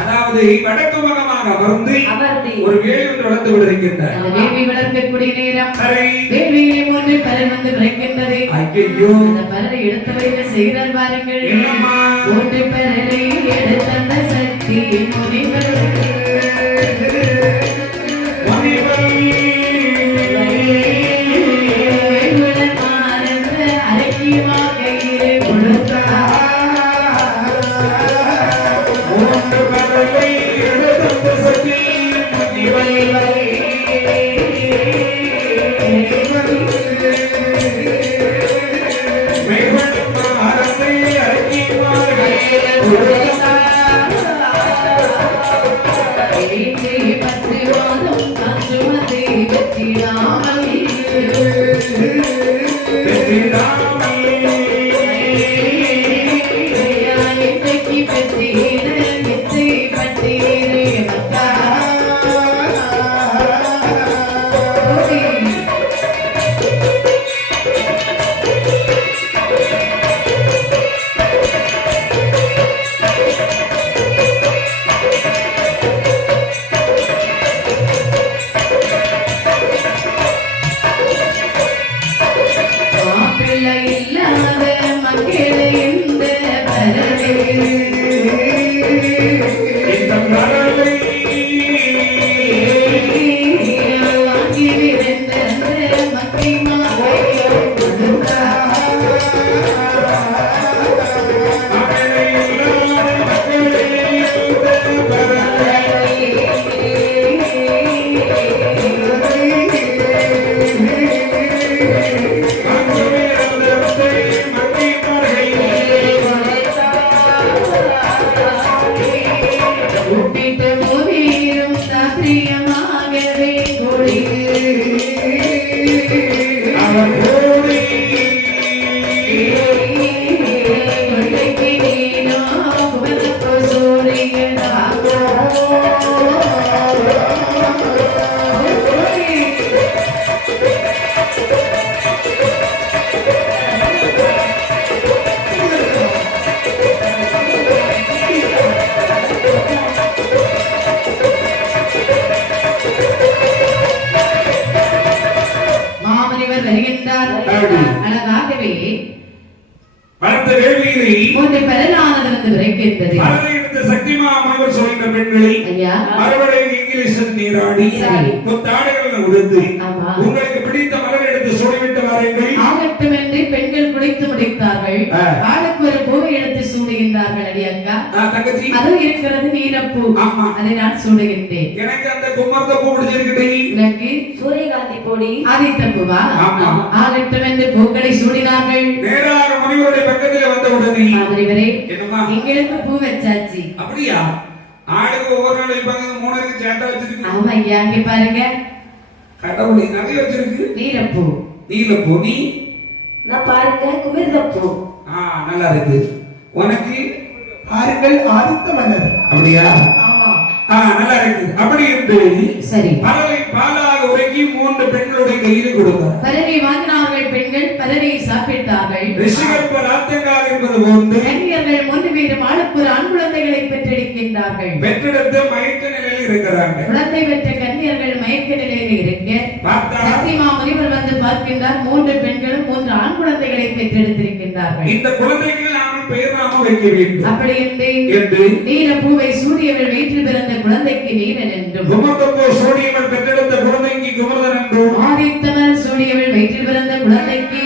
அதாவது வடக்கு முகமாக அமர்ந்து அமர்ந்து ஒரு வேலி ஒன்று வளர்த்து விடுகின்றார். அந்த வேள்வி வளர்க்கக்கூடிய நேரம் சரி. வேள்வியிலே ஒன்று பறவை வந்து பிறக்கின்றது. ஐயோ, அந்த பறவை எடுத்தவர் என்ன செய்கிறார் பாருங்கள். என்னம்மா? ஒன்று பறவை எடுத்த சக்தி முனிவர் பெற்றிடாமல் இன்றைக்கு பெற்றீர வித்தை பட்டீரே மக்கா இல்லாத மக்களே இந்த பரவே வாங்கியிருந்த மக்கள் மாவை கூப்பிட்டு முறியும் பிரியமாகவே கொடி கொள்ளைக்கு நீனோ குமரப்போ சூரியனாகோ மாமனிவர் வருகின்றார் அழகாகவே பலத்த வேள்வியை மூன்று பெறலானதிலிருந்து விரைக்கின்றது மரதை எடுத்த சக்திமா முனிவர் சொல்கின்ற பெண்களை ஐயா மறுபடி இங்கிலீஷில் நீராடி புத்தாடைகள் உடுத்து ஆமா. உங்களுக்கு பிடித்த மலர் எடுத்து சூடிவிட்டு வாருங்கள் ஆகட்டும் என்று பெண்கள் குளித்து முடித்தார்கள் ஆளுக்கு ஒரு பூவை எடுத்து சூடுகின்றார்கள் அடி அக்கா தங்கச்சி அதுவும் இருக்கிறது நீலப்பூ ஆமா. அதை நான் சூடுகின்றேன் எனக்கு அந்த குமர்ந்த பூ பிடிச்சிருக்குடி எனக்கு சூரியகாந்தி பொடி ஆதித்த பூவா ஆமா. ஆகட்டும் என்று பூக்களை சூடினார்கள் நேராக முனிவருடைய பக்கத்தில் வந்த உடனே அவரிவரே என்னம்மா எங்களுக்கு பூ வச்சாச்சு அப்படியா ஆளுக்கு ஒவ்வொரு நாள் வைப்பாங்க 3 இருக்கு சேட்டா வச்சிருக்கு ஆமா ஐயா அங்க பாருங்க கடவுளை நிறைய வச்சிருக்கு நீலப்பூ நீலப்பூ நீ நான் பாருங்க குமிர்தப்பூ நல்லா இருக்கு உனக்கு பாருங்கள் ஆதித்த மன்னர். அப்படியா ஆமா. நல்லா இருக்கு அப்படி என்று சரி பறவை பாலாக உருக்கி 3 பெண்களுடைய கையில் கொடுத்தார் பறவை வாங்கினார்கள் பெண்கள் பறவை சாப்பிட்டார்கள் ரிஷிகள் ராத்தங்கால் என்பது ஒன்று கன்னியர்கள் 3 பேரும் ஆளுக்கு ஒரு ஆண் குழந்தைகளை பெற்றெடுக்கின்றார்கள் பெற்றெடுத்து மயக்க நிலையில் இருக்கிறாங்க குழந்தை பெற்ற கன்னியர்கள் மயக்க நிலையில் இருக்க பார்த்தா சக்திமா முனிவர் வந்து பார்க்கின்றார் 3 பெண்களும் 3 ஆண் குழந்தைகளை பெற்றெடுத்திருக்கின்றார்கள் இந்த குழந்தைக்கு நாம பெயர் நாம வைக்க வேண்டும் அப்படி என்று நீல பூவை சூரியவள் வயிற்றில் பிறந்த குழந்தைக்கு நீலன் என்றும் குமர்தப்போ சூரியவள் பெற்றெடுத்த குழந்தைக்கு குமர்தன் என்றும் ஆதித்தமன் சூரியவள் வயிற்றில் பிறந்த குழந்தைக்கு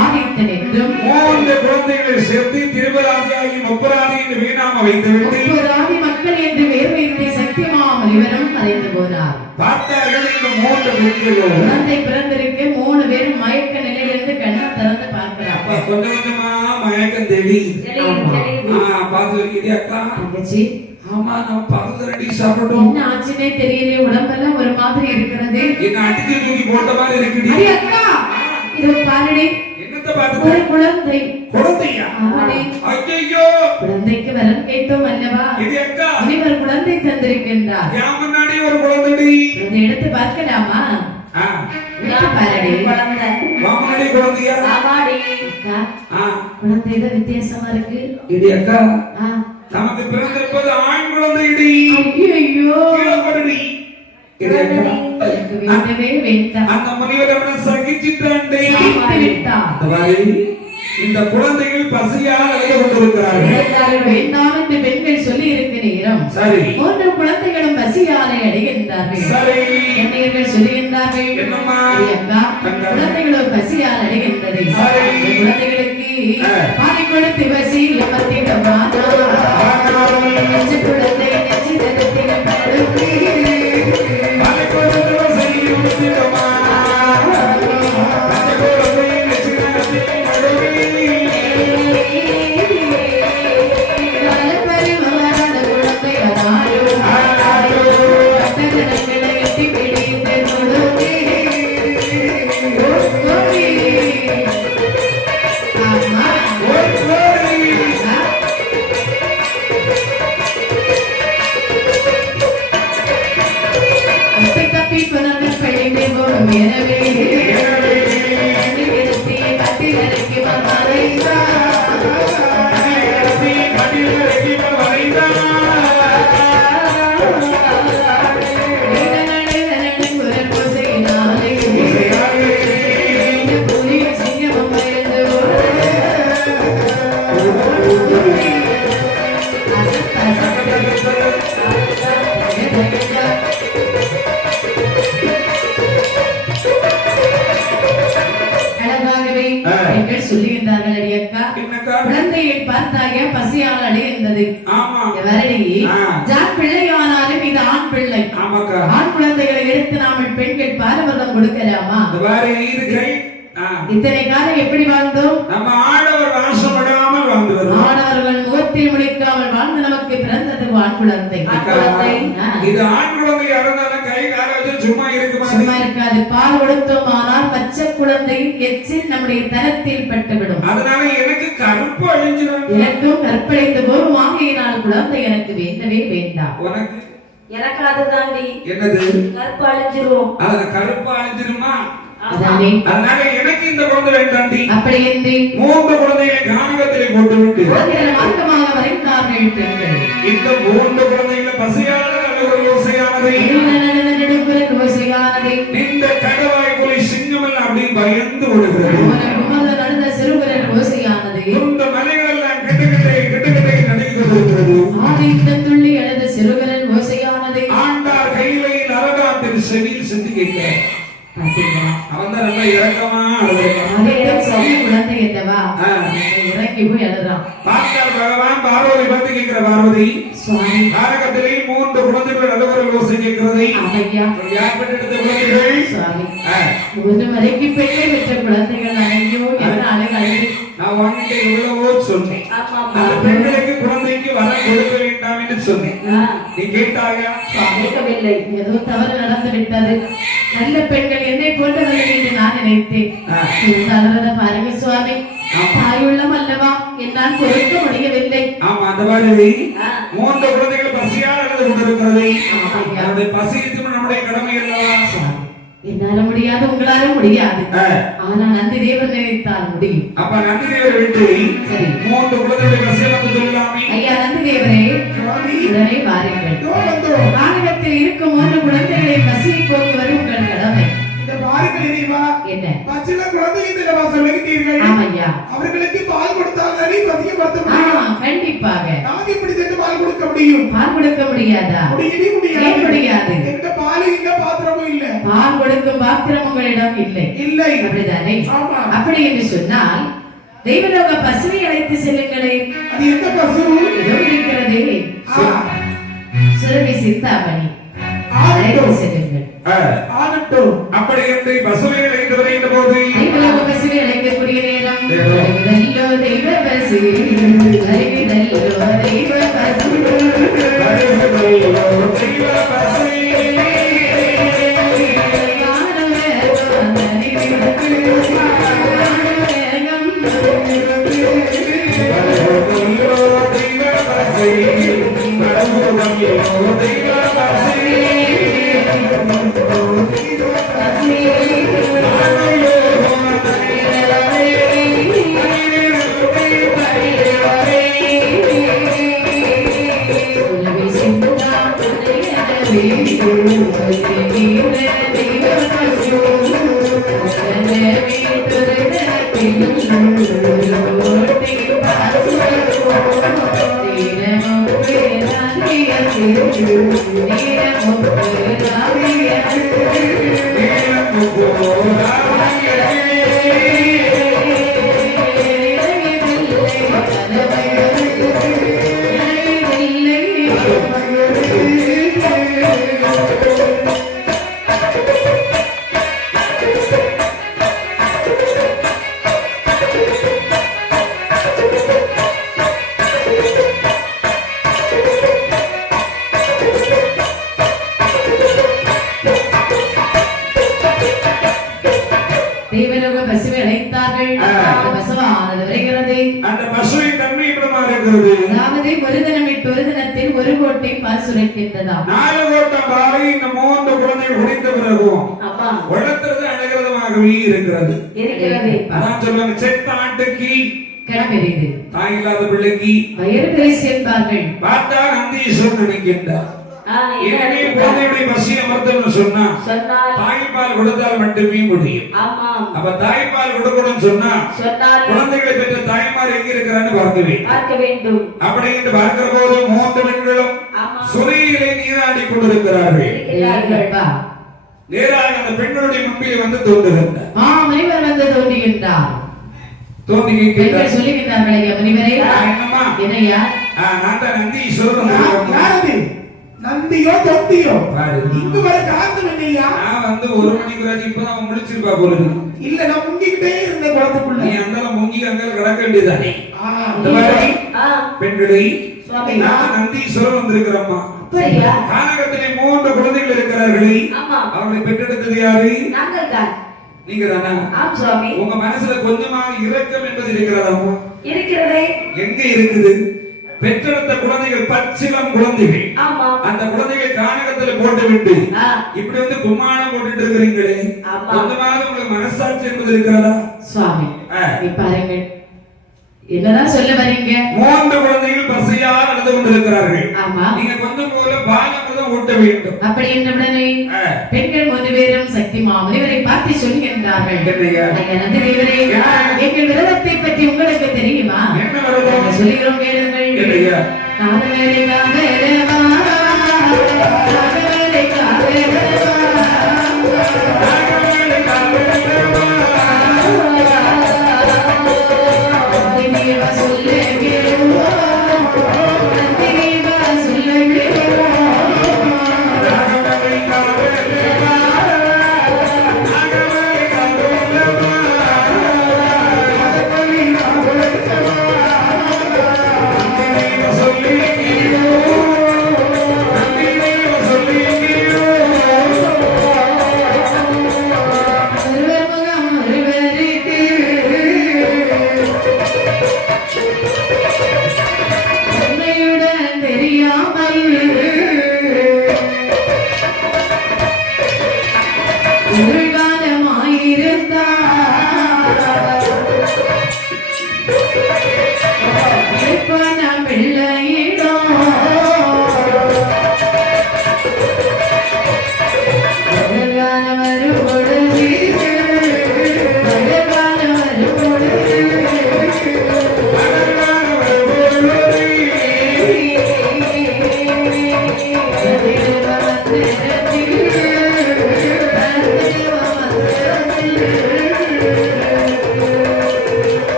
ஆதித்தன் என்றும் 3 குழந்தைகளை சேர்த்து திருவராஜாகி முப்பராதி என்று வீணாம வைத்துவிட்டு முப்பதாதி மக்கள் என்று வேர் வைத்து சக்திமா முனிவரும் மறைந்து போனார் பார்த்தார்கள் இந்த 3 பெண்களும் குழந்தை பிறந்திருக்க 3 பேரும் மயக்க நிலையிலிருந்து கண்ணை திறந்து பார்க்கிறாங்க கொஞ்சம் கொஞ்சமா மயக்கம் தேடி பார்த்து வைக்கிறீ அக்கா தங்கச்சி ஆமா நம்ம பகல் ரெடி சாப்பிட்டோம் என்ன ஆச்சுன்னே தெரியல உடம்பெல்லாம் ஒரு மாதிரி இருக்கிறது என்ன அடிச்சு தூக்கி போட்ட மாதிரி இருக்குடி அடி அக்கா இது பாருடி என்னத்த பார்த்து ஒரு குழந்தை குழந்தையா ஆமாடி ஐயோ குழந்தைக்கு வரம் கேட்டோம் அல்லவா இது அக்கா முனிவர் குழந்தை தந்திருக்கின்றார் என் முன்னாடி ஒரு குழந்தைடி அதை எடுத்து பார்க்கலாமா எடுத்து பாருடி குழந்தை முன்னாடி குழந்தையா ஆமாடி அக்கா குழந்தை ஏதோ வித்தியாசமா இருக்கு இடி அக்கா ஆ. நமக்கு பிறந்திருப்பது ஆண் குழந்தை இடி ஐயோ கீழப்படுடி இடி அக்கா எனக்கு வேண்டவே வேண்டாம் அந்த முனிவர் அவனை சகிச்சிட்டாண்டே சகித்து விட்டார். இந்த குழந்தைகள் பசியால் அழுது கொண்டிருக்கிறார்கள் எல்லாரும் வேண்டாம் என்று பெண்கள் சொல்லி இருக்க நேரம் சரி 3 குழந்தைகளும் பசியாலை அடைகின்றார்கள் சரி கண்ணியர்கள் சொல்லுகின்றார்கள் என்னம்மா? அக்கா, குழந்தைகளும் பசியால் அடைகின்றது சரி. அந்த குழந்தைகளுக்கு பாலை கொடுத்து பசி அமர்த்திடமா குழந்தை நெஞ்சு தரத்தில் படுத்தி அதை கொடுத்து வசதி உடுத்திடுமா? அந்த குழந்தை நெற்றினத்தில் நடுவி. குழந்தை வராரோ கட்டணங்களை எட்டி பிடித்து கொடுத்தே கட்டி புனர்ந்து பழிந்து போடும் எனவே கட்டில் இறக்கி சொல்லுகின்றார்கள் அடியக்கா குழந்தையை பார்த்தாய பசியால் அடைந்தது வரடி ஜான் பிள்ளையானாலும் இது ஆண் பிள்ளை ஆண் குழந்தைகளை எடுத்து நாம பெண்கள் பாரபதம் கொடுக்கலாமா இத்தனை காலம் எப்படி வாழ்ந்தோம் நம்ம ஆடவர் வாசப்படாமல் வாழ்ந்து வருவோம் ஆடவர்கள் முகத்தில் முடிக்காமல் வாழ்ந்து நமக்கு பிறந்தது ஆண் குழந்தை இது ஆண் குழந்தை இருந்தாலும் கை கால வச்சு சும்மா சும்மா இருக்காது பால் கொடுத்தோம் ஆனால் பச்சை குழந்தையின் எச்சில் நம்முடைய தரத்தில் பட்டுவிடும் அதனால எனக்கு கருப்பு அழிஞ்சிடும் எனக்கும் கற்பழித்த போது வாங்கினால் குழந்தை எனக்கு வேண்டவே வேண்டாம் உனக்கு எனக்கு அதுதாண்டி என்னது கருப்பு அழிஞ்சிரும் அதனால கருப்பு அழிஞ்சிருமா அதனால எனக்கு இந்த குழந்தை வேண்டாண்டி அப்படி என்று 3 குழந்தைகளை கானகத்திலே போட்டு விட்டு மார்க்கமாக வரைந்தார்கள் பெண்கள் இந்த 3 குழந்தைகளை பசியானது ஓசையானது இந்த கடவாய் போலி சிங்கமல் அப்படி பயந்து ஓடுகிறது சிறுகுரல் ஓசையானது இந்த மலைகள் எல்லாம் கெட்டுக்கட்டை நடுங்கிறது ஆதித்த துள்ளி எழுத சிறுகுரல் ஓசையானது ஆண்டார் கையிலையில் அரகாத்தின் செவியில் சிந்தி கேட்கிறேன் அவன் தான் ரொம்ப இறக்கமா குழந்தை என்னவா இறங்கி போய் எழுதுறான் பார்த்தார் பகவான் பார்வதி பார்த்து கேட்கிற பார்வதி காரகத்திலே 3 குழந்தைகள் நடுவரல் ஓசை கேட்கிறது யார் பெற்றெடுத்த குழந்தைகள் ஒரு மலைக்கு பெண்ணை பெற்ற குழந்தைகள் ஐயோ எவ்வளவு அழகு நான் உன்கிட்ட எவ்வளவோ சொன்னேன் அந்த பெண்களுக்கு குழந்தைக்கு வர கொடுக்க வேண்டாம் என்று சொன்னேன் நீ கேட்டாயா கேட்கவில்லை ஏதோ தவறு நடந்து விட்டது நல்ல பெண்கள் என்னை போன்றவர்கள் என்று நான் நினைத்தேன் பாருங்க சுவாமி தாயுள்ளம் அல்லவா என்னால் பொறுக்க முடியவில்லை ஆமா அந்த மாதிரி 3 குழந்தைகள் பசியால் அழுது கொண்டிருக்கிறது பசிக்கு நம்முடைய கடமை அல்லவா என்னால முடியாது உங்களால முடியாது ஆனா நந்தி தேவர் நினைத்தால் முடியும் அப்ப நந்தி தேவர் வீட்டு சரி 3 குழந்தைகளுடைய பசியை வந்து சொல்லலாமே ஐயா நந்தி தேவரே உடனே வாருங்கள் கானகத்தில் இருக்கும் 3 குழந்தைகளை பசியை போக்குவது உங்கள் கடமை இந்த பாருங்கள் தெரியுமா என்ன பச்சில குழந்தை இந்த சொல்லிட்டீர்கள் ஆமையா அவர்களுக்கு பால் கொடுத்தால் தானே பசியை பத்த முடியும் கண்டிப்பாக நாங்க இப்படி சென்று பால் கொடுக்க முடியும் பால் கொடுக்க முடியாதா முடியவே முடியாது முடியாது என்கிட்ட பால் இல்ல பாத்திரமும் இல்ல பால் கொடுக்கும் பாத்திரம் உங்களிடம் இல்லை இல்லை அப்படிதானே ஆமா அப்படி என்று சொன்னால் தெய்வலோக பசுவை அழைத்து செல்லுங்களே அது எந்த பசு இதோ இருக்கிறதே சுரபி சிந்தாமணி அழைத்து செல்லுங்கள் ஆகட்டும் அப்படி என்று பசுவை அழைத்து வருகின்ற போது தெய்வலோக பசுவை அழைக்கக்கூடிய நேரம் வருகிதல்லோ தெய்வ பசு வருகிதல்லோ தெய்வ பசு வருகிதல்லோ தெய்வ பசு Thank you. தேவலோக பசுவை அழைத்தார்கள் அந்த பசுவானது வருகிறது அந்த பசுவின் தன்மை எப்படிமா இருக்கிறது அதாவது ஒரு தினம் விட்டு ஒரு தினத்தில் ஒரு கோட்டை பால் சுரக்கின்றதாம் 4 கோட்டம் பாலை இந்த 3 குழந்தைகள் குடித்த பிறகும் வளர்த்துறது அழகிறதுமாகவே இருக்கிறது அதான் சொல்லுவாங்க செத்த ஆட்டுக்கு கிளம்பெறியது தாய் இல்லாத பிள்ளைக்கு வயிறு பெருசு என்பார்கள் பார்த்தா நந்தீஸ்வரன் நினைக்கின்றார் எனவே குழந்தையுடைய பசி அமர்த்தன்னு சொன்னா தாய்ப்பால் கொடுத்தால் மட்டுமே முடியும் அப்ப தாய்ப்பால் கொடுக்கணும்னு சொன்னா குழந்தைகளை பெற்ற தாய்மார் எங்க இருக்கிறான்னு பார்க்க வேண்டும் அப்படி என்று பார்க்கிற போது 3 பெண்களும் சுரையிலே நீராடி கொண்டிருக்கிறார்கள் நேராக அந்த பெண்களுடைய முன்பிலே வந்து தோன்றுகின்றார் முனிவர் வந்து தோன்றுகின்றார் தோன்றி கேட்கிறார் சொல்லுகின்றார்களே முனிவரே என்னம்மா என்னையா நான் தான் நந்தீஸ்வரன் நந்தியோ தொட்டியோ பாரு இங்கு வர காரணம் என்னையா நான் வந்து 1 மணிக்கு ராஜி இப்பதான் முழிச்சிருப்பா போல இல்ல நான் முங்கிக்கிட்டே இருந்தேன் குளத்துக்குள்ள நீ அந்தால முங்கி அந்தால கிடக்க வேண்டியதானே இந்த மாதிரி பெண்களை நான் நந்தீஸ்வரன் வந்திருக்கிறம்மா கானகத்திலே 3 குழந்தைகள் இருக்கிறார்களே அவர்களை பெற்றெடுத்தது யாரு நீங்க தானா உங்க மனசுல கொஞ்சமாக இரக்கம் என்பது இருக்கிறதா இருக்கிறதே எங்க இருக்குது பெற்றெடுத்த குழந்தைகள் பச்சிலம் குழந்தைகள் அந்த குழந்தைகளை கானகத்துல போட்டு விட்டு இப்படி வந்து கும்மாளம் போட்டுட்டு இருக்கிறீங்களே கொஞ்சமாவது உங்களுக்கு மனசாட்சி என்பது இருக்கிறதா சுவாமி பாருங்கள் என்னதான் சொல்ல வரீங்க 3 குழந்தைகள் பசியா நடந்து கொண்டிருக்கிறார்கள் நீங்க கொஞ்சம் போல பாலமிருதம் ஊட்ட வேண்டும் அப்படி என்றவுடனே பெண்கள் 3 பேரும் சக்தி மாமுனிவரை பார்த்து சொல்கின்றார்கள் நந்தி தேவரே எங்கள் விரதத்தை பற்றி உங்களுக்கு தெரியுமா என்ன விரதம் சொல்லுகிறோம் கேளுங்கள் நாகவேலை காவேரவா நாகவேலை காவேரவா நாகவேலை காவேரவா நந்தினிவா சொல்லுகிறோ நந்தினிவா சொல்லுகிறோ நாகவேலை காவேரவா நாகவேலை காவேரவா நாகவேலை காவேரவா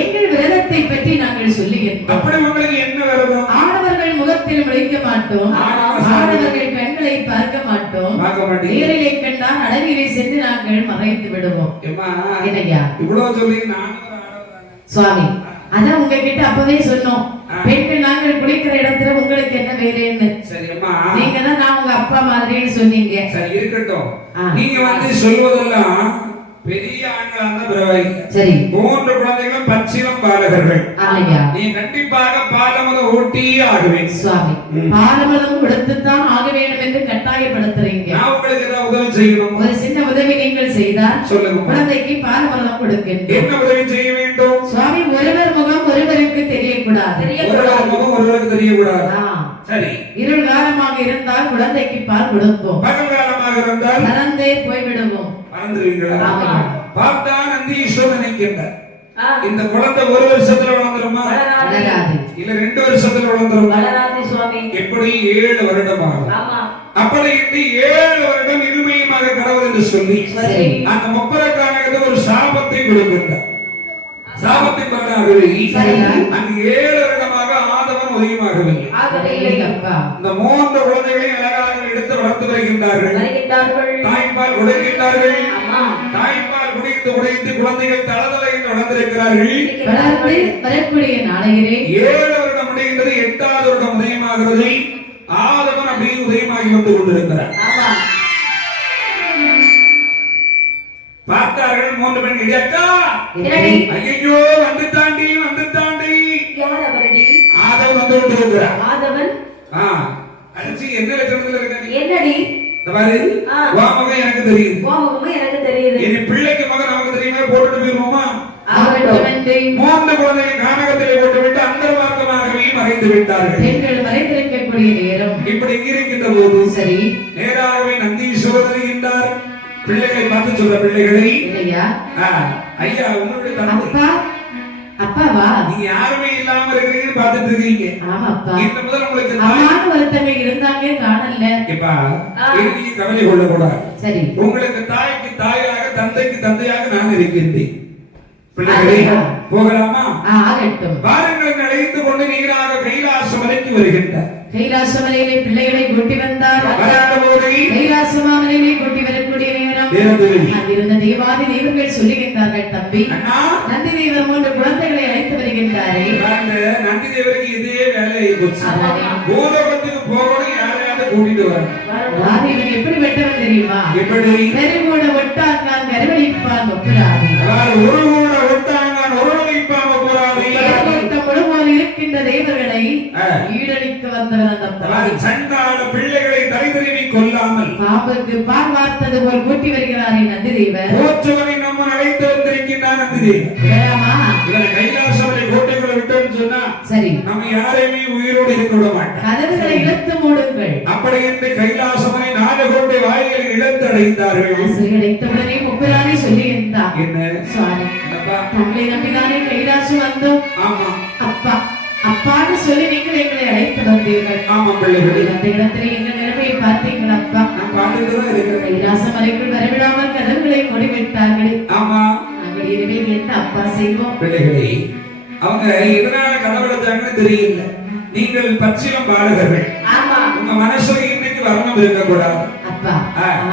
எங்கள் விரதத்தை பற்றி நாங்கள் சொல்லுகிறோம். அப்படி உங்களுக்கு என்ன விரதம்? ஆடவர்கள் முகத்தில் முழிக்க மாட்டோம், ஆடவர்கள் கண்களை பார்க்க மாட்டோம், நேரிலே கண்டால் அடவிலே சென்று நாங்கள் மறைத்து விடுவோம். என்னையா இவ்வளவு சொல்லி நான் சுவாமி அதான் உங்ககிட்ட அப்பவே சொன்னோம், பெண்கள் நாங்கள் குளிக்கிற இடத்துல உங்களுக்கு என்ன வேலைன்னு. சரியம்மா, நீங்க தான் நான் உங்க அப்பா மாதிரின்னு சொன்னீங்க. சரி இருக்கட்டும். நீங்க வந்து சொல்வதெல்லாம் பெரிய ஆண்களா இருந்தா பரவாயில்லை. சரி, 3 குழந்தைகளும் பச்சிலம் பாலகர்கள். ஆலையா, நீ கண்டிப்பாக பாலமதம் ஊட்டியே ஆகுவேன். சுவாமி பாலமதம் கொடுத்துத்தான் ஆக வேண்டும் என்று கட்டாயப்படுத்துறீங்க. நான் உங்களுக்கு ஏதாவது உதவி செய்யணும். ஒரு சின்ன உதவி நீங்கள் செய்தால் சொல்லுங்க. குழந்தைக்கு பாலமதம் கொடுக்கின்றோம். என்ன உதவி செய்ய வேண்டும்? சுவாமி ஒருவர் முகம் ஒருவருக்கு தெரியக்கூடாது, ஒருவர் முகம் ஒருவருக்கு தெரியக்கூடாது. சரி, இருள் காலமாக இருந்தால் குழந்தைக்கு பால் கொடுப்போம், பகல் காலமாக இருந்தால் மறந்தே போய்விடுவோம். மறந்துடுவீங்களா? பார்த்தா நந்தீஸ்வரன் நினைக்கின்றார். இந்த குழந்தை 1 வருஷத்துல வளர்ந்துருமா? இல்ல 2 வருஷத்துல வளர்ந்துருமா? எப்படி 7 வருடம் ஆகும். அப்படி 7 வருடம் இருமையுமாக கடவுள் என்று சொல்லி அந்த முப்பரக்கான ஒரு சாபத்தை கொடுக்கின்றார். சாபத்தின் பலனாகவே அங்கு 7 வருடமாக ஆதவன் உதயமாகவில்லை. இந்த 3 குழந்தைகளையும் அழகாக எடுத்து வளர்த்து வருகிறார். வருகின்றார்கள். வருகின்றார்கள். தாய்ப்பால் கொடுக்கின்றார்கள். ஆமா. தாய்ப்பால் குடித்து குடித்து குழந்தைகள் தளதள என்று வளர்ந்திருக்கிறார்கள். வளர்ந்து வரக்கூடிய நாளையிலே 7 வருடம் முடிகின்றது. 8வது வருடம் உதயமாகிறது. ஆதவன் அப்படியே உதயமாகி வந்து கொண்டிருக்கிறார். ஆமா. பார்த்தார்கள் 3 பெண்கள். அக்கா, என்னடி? ஐயோ, வந்து தாண்டி வந்து தாண்டி. யார் அவரடி? ஆதவன் வந்து கொண்டிருக்கிறார். ஆதவன். அடிச்சு என்ன லட்சணத்துல இருக்காங்க? என்னடி? இந்த பாரு, உன் மகன் எனக்கு தெரியுது. கோபமும் எனக்கு தெரியுது. இனி பிள்ளைக்கு மகன் நமக்கு தெரியுமா? போட்டுட்டு போயிருவோமா? ஆகட்டுமென்றே 3 குழந்தைகள் கானகத்திலே போட்டுவிட்டு அந்த மார்க்கமாகவே மறைந்து விட்டார்கள். பெண்கள் மறைந்திருக்கக்கூடிய நேரம் இப்படி இருக்கின்ற போது சரி நேராகவே நந்தீஸ்வரர் வருகின்றார். பிள்ளைகளை பார்த்து சொல்ற பிள்ளைகளை, இல்லையா ஐயா உங்களுடைய தந்தை அப்பா அப்பாவா நீங்க யாருமே இல்லாம இருக்கிறீங்கன்னு பார்த்துட்டு இருக்கீங்க. ஆமாப்பா இந்த முதல் உங்களுக்கு அம்மான்னு ஒருத்தங்க இருந்தாங்க காணல. இப்பா நீங்க கவலை கொள்ளக்கூடாது. சரி உங்களுக்கு தாய்க்கு தாயாக தந்தைக்கு தந்தையாக நான் இருக்கின்றேன். பிள்ளைகளே போகலாமா? ஆகட்டும். பாருங்கள், அழைத்து கொண்டு நீராக கைலாசமலைக்கு வருகின்றார். கைலாசமலையிலே பிள்ளைகளை கூட்டி வந்தார். வராதபோது கைலாசமாமலையிலே கூட்டி வரக்கூடிய நேரம் அங்கிருந்த தேவாதி தேவர்கள் சொல்லுகின்றார்கள், தம்பி அண்ணா, நந்தி தேவர் 3 குழந்தைகளை அழைத்து வருகின்றாரே. நந்தி தேவருக்கு இதே வேலையை போச்சு. அதானே. பூலோகத்துக்கு போகணும், யாரையாவது கூட்டிட்டு வர. ராதேவன் எப்படி வெட்டவன் தெரியுமா? எப்படி? கருகூட ஒட்டாங்கான் கருவழிப்பான் ஒப்புராதி. ஒரு கூட ஒட்டாங்கான் ஒரு வழிப்பாம போராடி முழுவோல் இருக்கின்ற தேவர்களை ஈடழிக்க வந்தவன் அந்த பாவி. சண்டான பிள்ளைகளை தலைதறிவி கொல்லாமல் பாம்புக்கு பால் வார்த்தது போல் கூட்டி வருகிறாரே நந்தி தேவர். கோச்சவனை நம்ம அழைத்து வந்திருக்கின்றான் நந்தி தேவர். வேறாமா? இவனை கைலாசமலை கோட்டைக்குள்ள விட்டோம்னு சொன்னா சரி நம்ம யாரையுமே உயிரோடு இருக்க விட மாட்டோம். கதவுகளை இழுத்து மூடுங்கள். அப்படி என்று கைலாசமலை 4 கோட்டை வாயில்களை இழுத்து அடைந்தார்கள். அடைத்தவுடனே முப்பராணி சொல்லி இருந்தார், என்ன சுவாமி என்னப்பா? தங்களை நம்பிதானே கைலாசம் வந்தோம். ஆமா அப்பா அப்பான்னு சொல்லி நீங்கள் எங்களை அழைத்து வந்தீர்கள். ஆமா பிள்ளைகளே, அந்த இடத்துல எங்கள் நிலைமையை பார்த்தீங்கள் அப்பா. நான் பார்த்துட்டுதான் இருக்கிறேன். கைலாச மலைக்குள் வரவிடாமல் கதவுகளை மூடிவிட்டார்கள். ஆமா நாங்கள் இனிமேல் என்ன அப்பா செய்வோம்? பிள்ளைகளே, அவங்க எதனால கதவெடுத்தாங்கன்னு தெரியல. நீங்கள் பச்சிலம் பாலகர்கள். ஆமா. உங்க மனசுல இன்னைக்கு வர்ணம் இருக்கக்கூடாது அப்பா.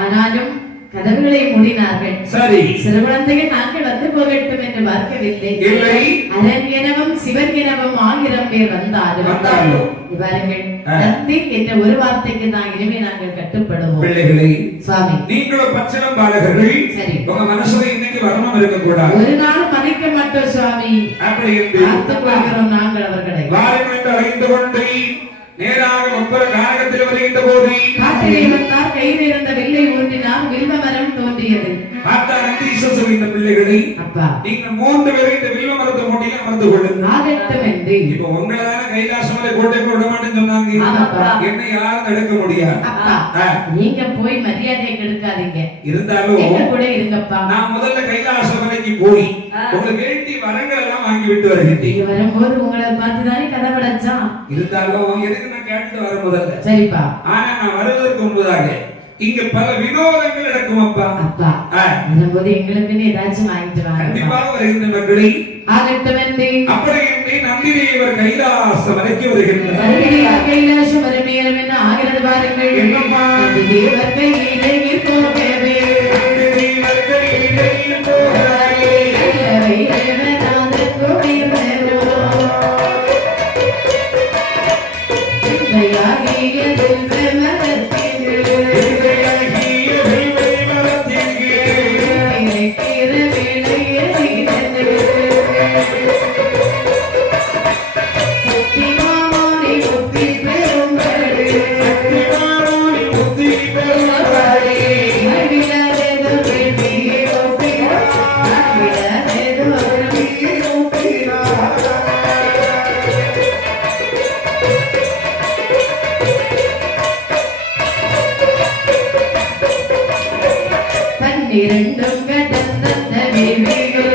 ஆனாலும் கதவுகளை மூடினார்கள். சரி, சிறு குழந்தைகள் நாங்கள் வந்து போகட்டும் என்று பார்க்கவில்லை. இல்லை, அதன் எனவும் சிவன் எனவும் 1000 பேர் வந்தாலும் பாருங்கள், நந்தி என்ற ஒரு வார்த்தைக்கு தான் இனிமே நாங்கள் கட்டுப்படுவோம். பிள்ளைகளே, சுவாமி நீங்களும் பச்சிலம் பாலகர்கள். சரி, உங்க மனசுல இன்னைக்கு வர்ணம் இருக்கக்கூடாது. ஒரு நாள் மறைக்க மாட்டோம் சுவாமி. அப்படி என்று பார்த்துக் கொள்கிறோம் நாங்கள் அவர்களை. வாருங்கள் என்று அழைத்து கொண்டு நேராக ஒவ்வொரு கானகத்தில் வருகின்ற போது காட்டிலே வந்தார், கையில் இருந்த வில்லை ஊன்றினார், வில்வ மரம் தோன்றியது. பார்த்தா நந்தீஸ்வரர் சொல்கின்ற பிள்ளைகளை, அப்பா நீங்கள் 3 பேரும் இந்த வில்வ மரத்தை மூட்டில அமர்ந்து கொள்ளுங்கள். ஆகட்டும் என்று. இப்ப உங்களால கைலாசமலை கோட்டைக்கு விட மாட்டேன்னு சொன்னாங்க. ஆமாப்பா. என்னை யாரும் தடுக்க முடியாது. அப்பா நீங்க போய் மரியாதையை கெடுக்காதீங்க, இருந்தாலும் எங்க கூட இருங்கப்பா. நான் முதல்ல கைலாசமலைக்கு போய் உங்களுக்கு வேண்டி வரங்கள் எல்லாம் வாங்கி விட்டு வருகின்றேன். நீங்க வரும்போது உங்களை பார்த்துதானே கதவடைச்சான். இருந்தாலும் எதுக்கு நான் கேட்டு வர முதல்ல. சரிப்பா. ஆனா நான் வருவதற்கு முன்பதாக இங்க பல வினோதங்கள் நடக்கும் அப்பா. அப்பா வரும்போது எங்களுக்குன்னு ஏதாச்சும் வாங்கிட்டு வாங்க. கண்டிப்பாக வருகின்ற மக்களை. ஆகட்டும் என்று அப்படி என்று நந்திதேவர் கைலாசமலைக்கு வருகின்றார். கைலாசம் வரும் நேரம் என்ன ஆகிறது பாருங்கள். என்னம்மா? தேவர் கையிலே போகவே, நந்திதேவர் கையிலே போகவே, இரண்டும் கடந்த தேவிகள்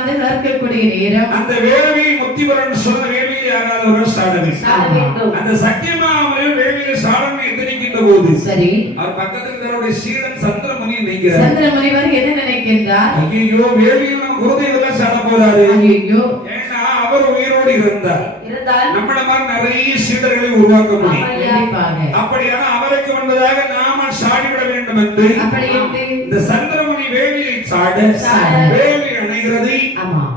வந்து வளர்க்கக்கூடிய நேரம் அந்த வேள்வியை முத்திவரன் சொன்ன வேள்வியை யாராவது ஒரு சாட வேண்டும். அந்த சத்தியமாமலையும் வேள்வியில சாடனை எத்தனைக்கின்ற போது சரி அவர் பக்கத்தில் தன்னுடைய சீடன் சந்திரமணி நினைக்கிறார். சந்திரமணிவர் என்ன நினைக்கின்றார்? ஐயோ வேள்வியில் நம்ம குருதேவெல்லாம் சாட போறாரு. ஐயோ ஏன்னா அவர் உயிரோடு இருந்தார். நம்மள மாதிரி நிறைய சீடர்களை உருவாக்க முடியும். அப்படியான அவருக்கு வந்ததாக நாம சாடிவிட வேண்டும் என்று இந்த சந்திரமணி வேள்வியை சாட வேள்வி அணைகிறது.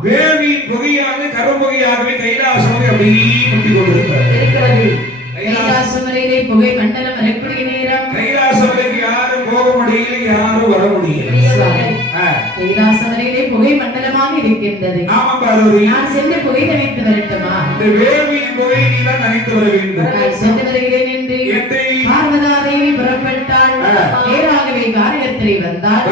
வேள்வியின் புகையாக கரும்புகையாகவே கைலாசமலை அப்படியே முட்டி கொண்டிருக்கிறார். கைலாசமலையிலே புகை மண்டலம் வரக்கூடிய நேரம் கைலாசமலைக்கு யாரும் போக முடியல, யாரும் வர முடியல. கைலாசமலையிலே புகை மண்டலமாக இருக்கின்றது. ஆமா பார்வதி, நான் சென்று புகை நனைத்து வரட்டுமா? இந்த வேள்வியின் புகையை நீ தான் நனைத்து வர வேண்டும். நான் சென்று வருகிறேன் என்று பார்வதா தேவி புறப்பட்டாள். நேராகவே காரியத்திரை வந்தாள்.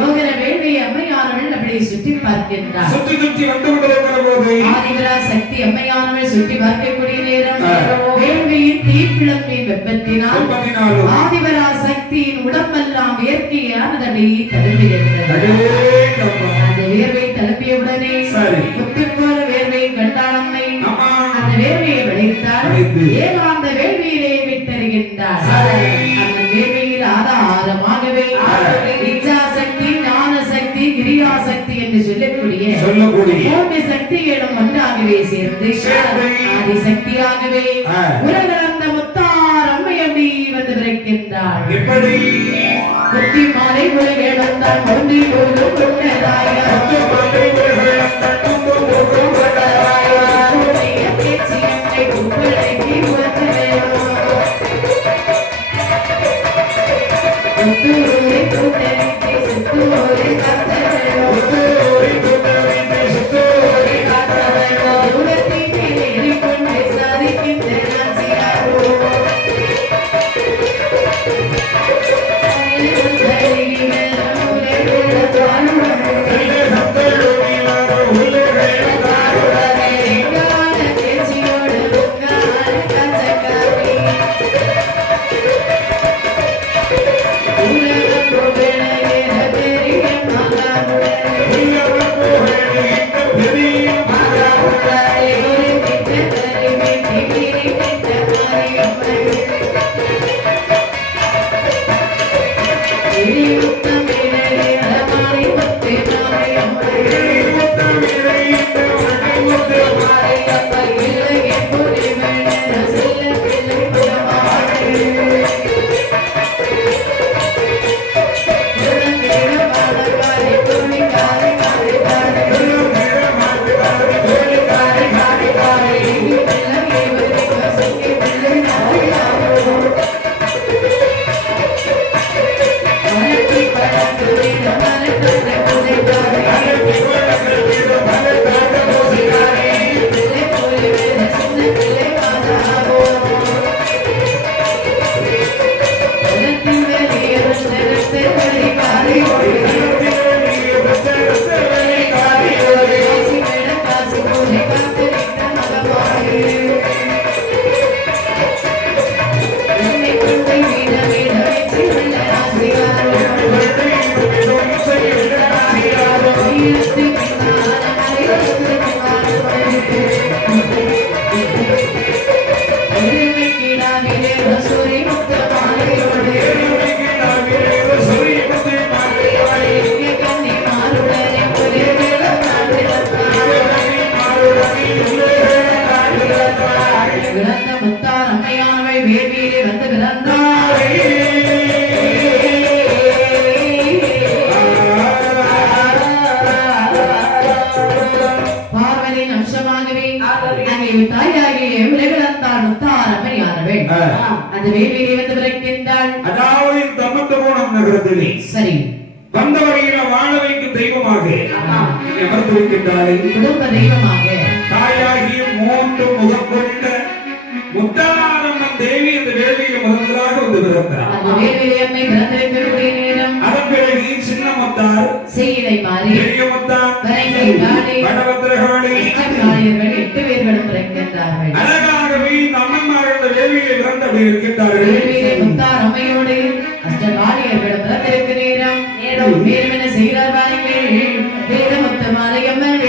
மோகன வேள்வி அம்மையானவள் அப்படியே சுற்றி பார்க்கின்றாள். சுற்றி சுற்றி வந்து கொண்டிருக்கிற போது ஆதிபரா சக்தி அம்மையானவள் சுற்றி பார்க்கக்கூடிய நேரம் வேள்வியின் தீப்பிழம்பின் வெப்பத்தினால் ஆதிபரா சக்தியின் உடம்பெல்லாம் இயற்கையானதடி தடுப்புகின்றது. அந்த வேர்வை தடுப்பியவுடனே முத்து போல வேர்வை கண்டாளம்மை அந்த வேர்வையை விளைத்தாள். ஏகாந்த வேள்வியிலே விட்டறிகின்றார். அந்த வேள்வியில் ஆதாரமாகவே இச்சா சக்தி, ஞான சக்தி, கிரியா சக்தி என்று சொல்லக்கூடிய மூன்று சக்திகளும் ஒன்றாகவே சேர்ந்து ஆதி சக்தியாகவே உலகளந்த முத்தார் அம்மை அப்படி வந்து பிறக்கின்றாள். எப்படி முத்தி மாலை உலகளந்தால் ஒன்றி போது கொண்டதாய சரி வந்தவரையில வாழ வைக்கும் தெய்வமாக அமர்ந்திருக்கின்றாளே, குடும்ப தெய்வமாக தாயாகிய மூன்று முகம் கொண்ட முத்தாரம்மன் தேவி இந்த வேள்வியில் முதலாக வந்து பிறந்தார். அந்த வேள்வியிலே அம்மை பிறந்திருக்கக்கூடிய நேரம் அதன் பிறகு சின்ன முத்தார், செய்யிலை மாறி, பெரிய முத்தார், வரைகை காளி, வடபத்திரகாளி, அஷ்டகாளியர்கள் 8 பேர்களும் பிறக்கின்றார்கள். அழகாகவே இந்த அம்மன்மார்கள் இந்த வேள்வியிலே பிறந்து அப்படி இருக்கின்றார்கள். வேள்வியிலே முத்தார் அம்மையோடு அஷ்டகாளியர்களும் பிறந்திருக்க நேரம் மேலும் என்ன செய்கிறார் வாருங்கள், வேதமுத்த மாரியம்மன்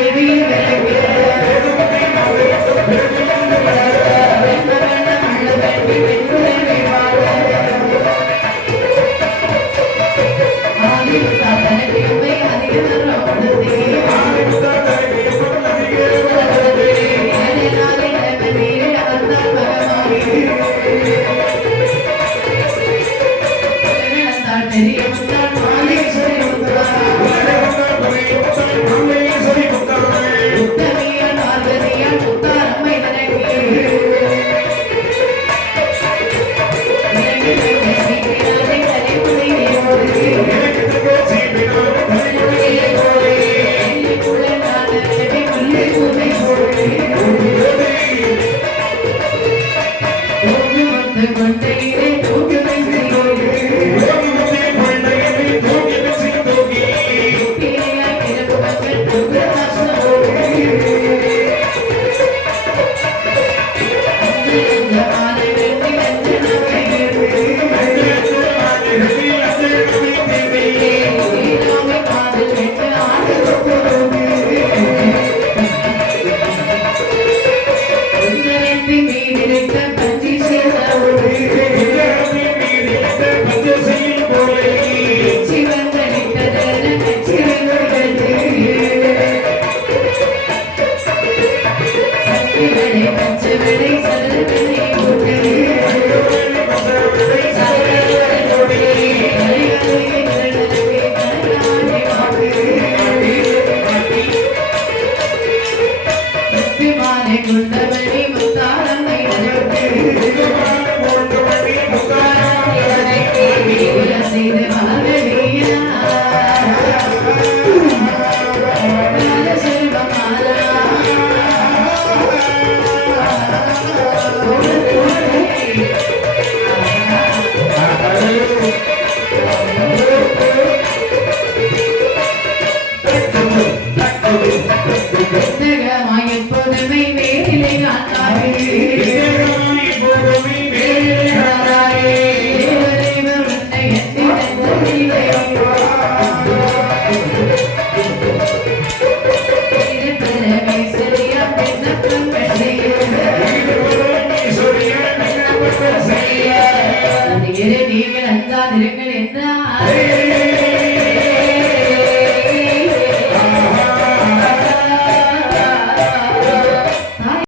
புத்தகமாய் எப்போதுமே வேலை காத்தாரே விவேகமாய் போதுமை வேலை காத்தாரே. தேவரேவர் உன்னை எண்ணி நெஞ்சமிலே பரமேஸ்வரியா விண்ணப்பம் செய்ய நீங்கள் அஞ்சாதிருங்கள் என்றார்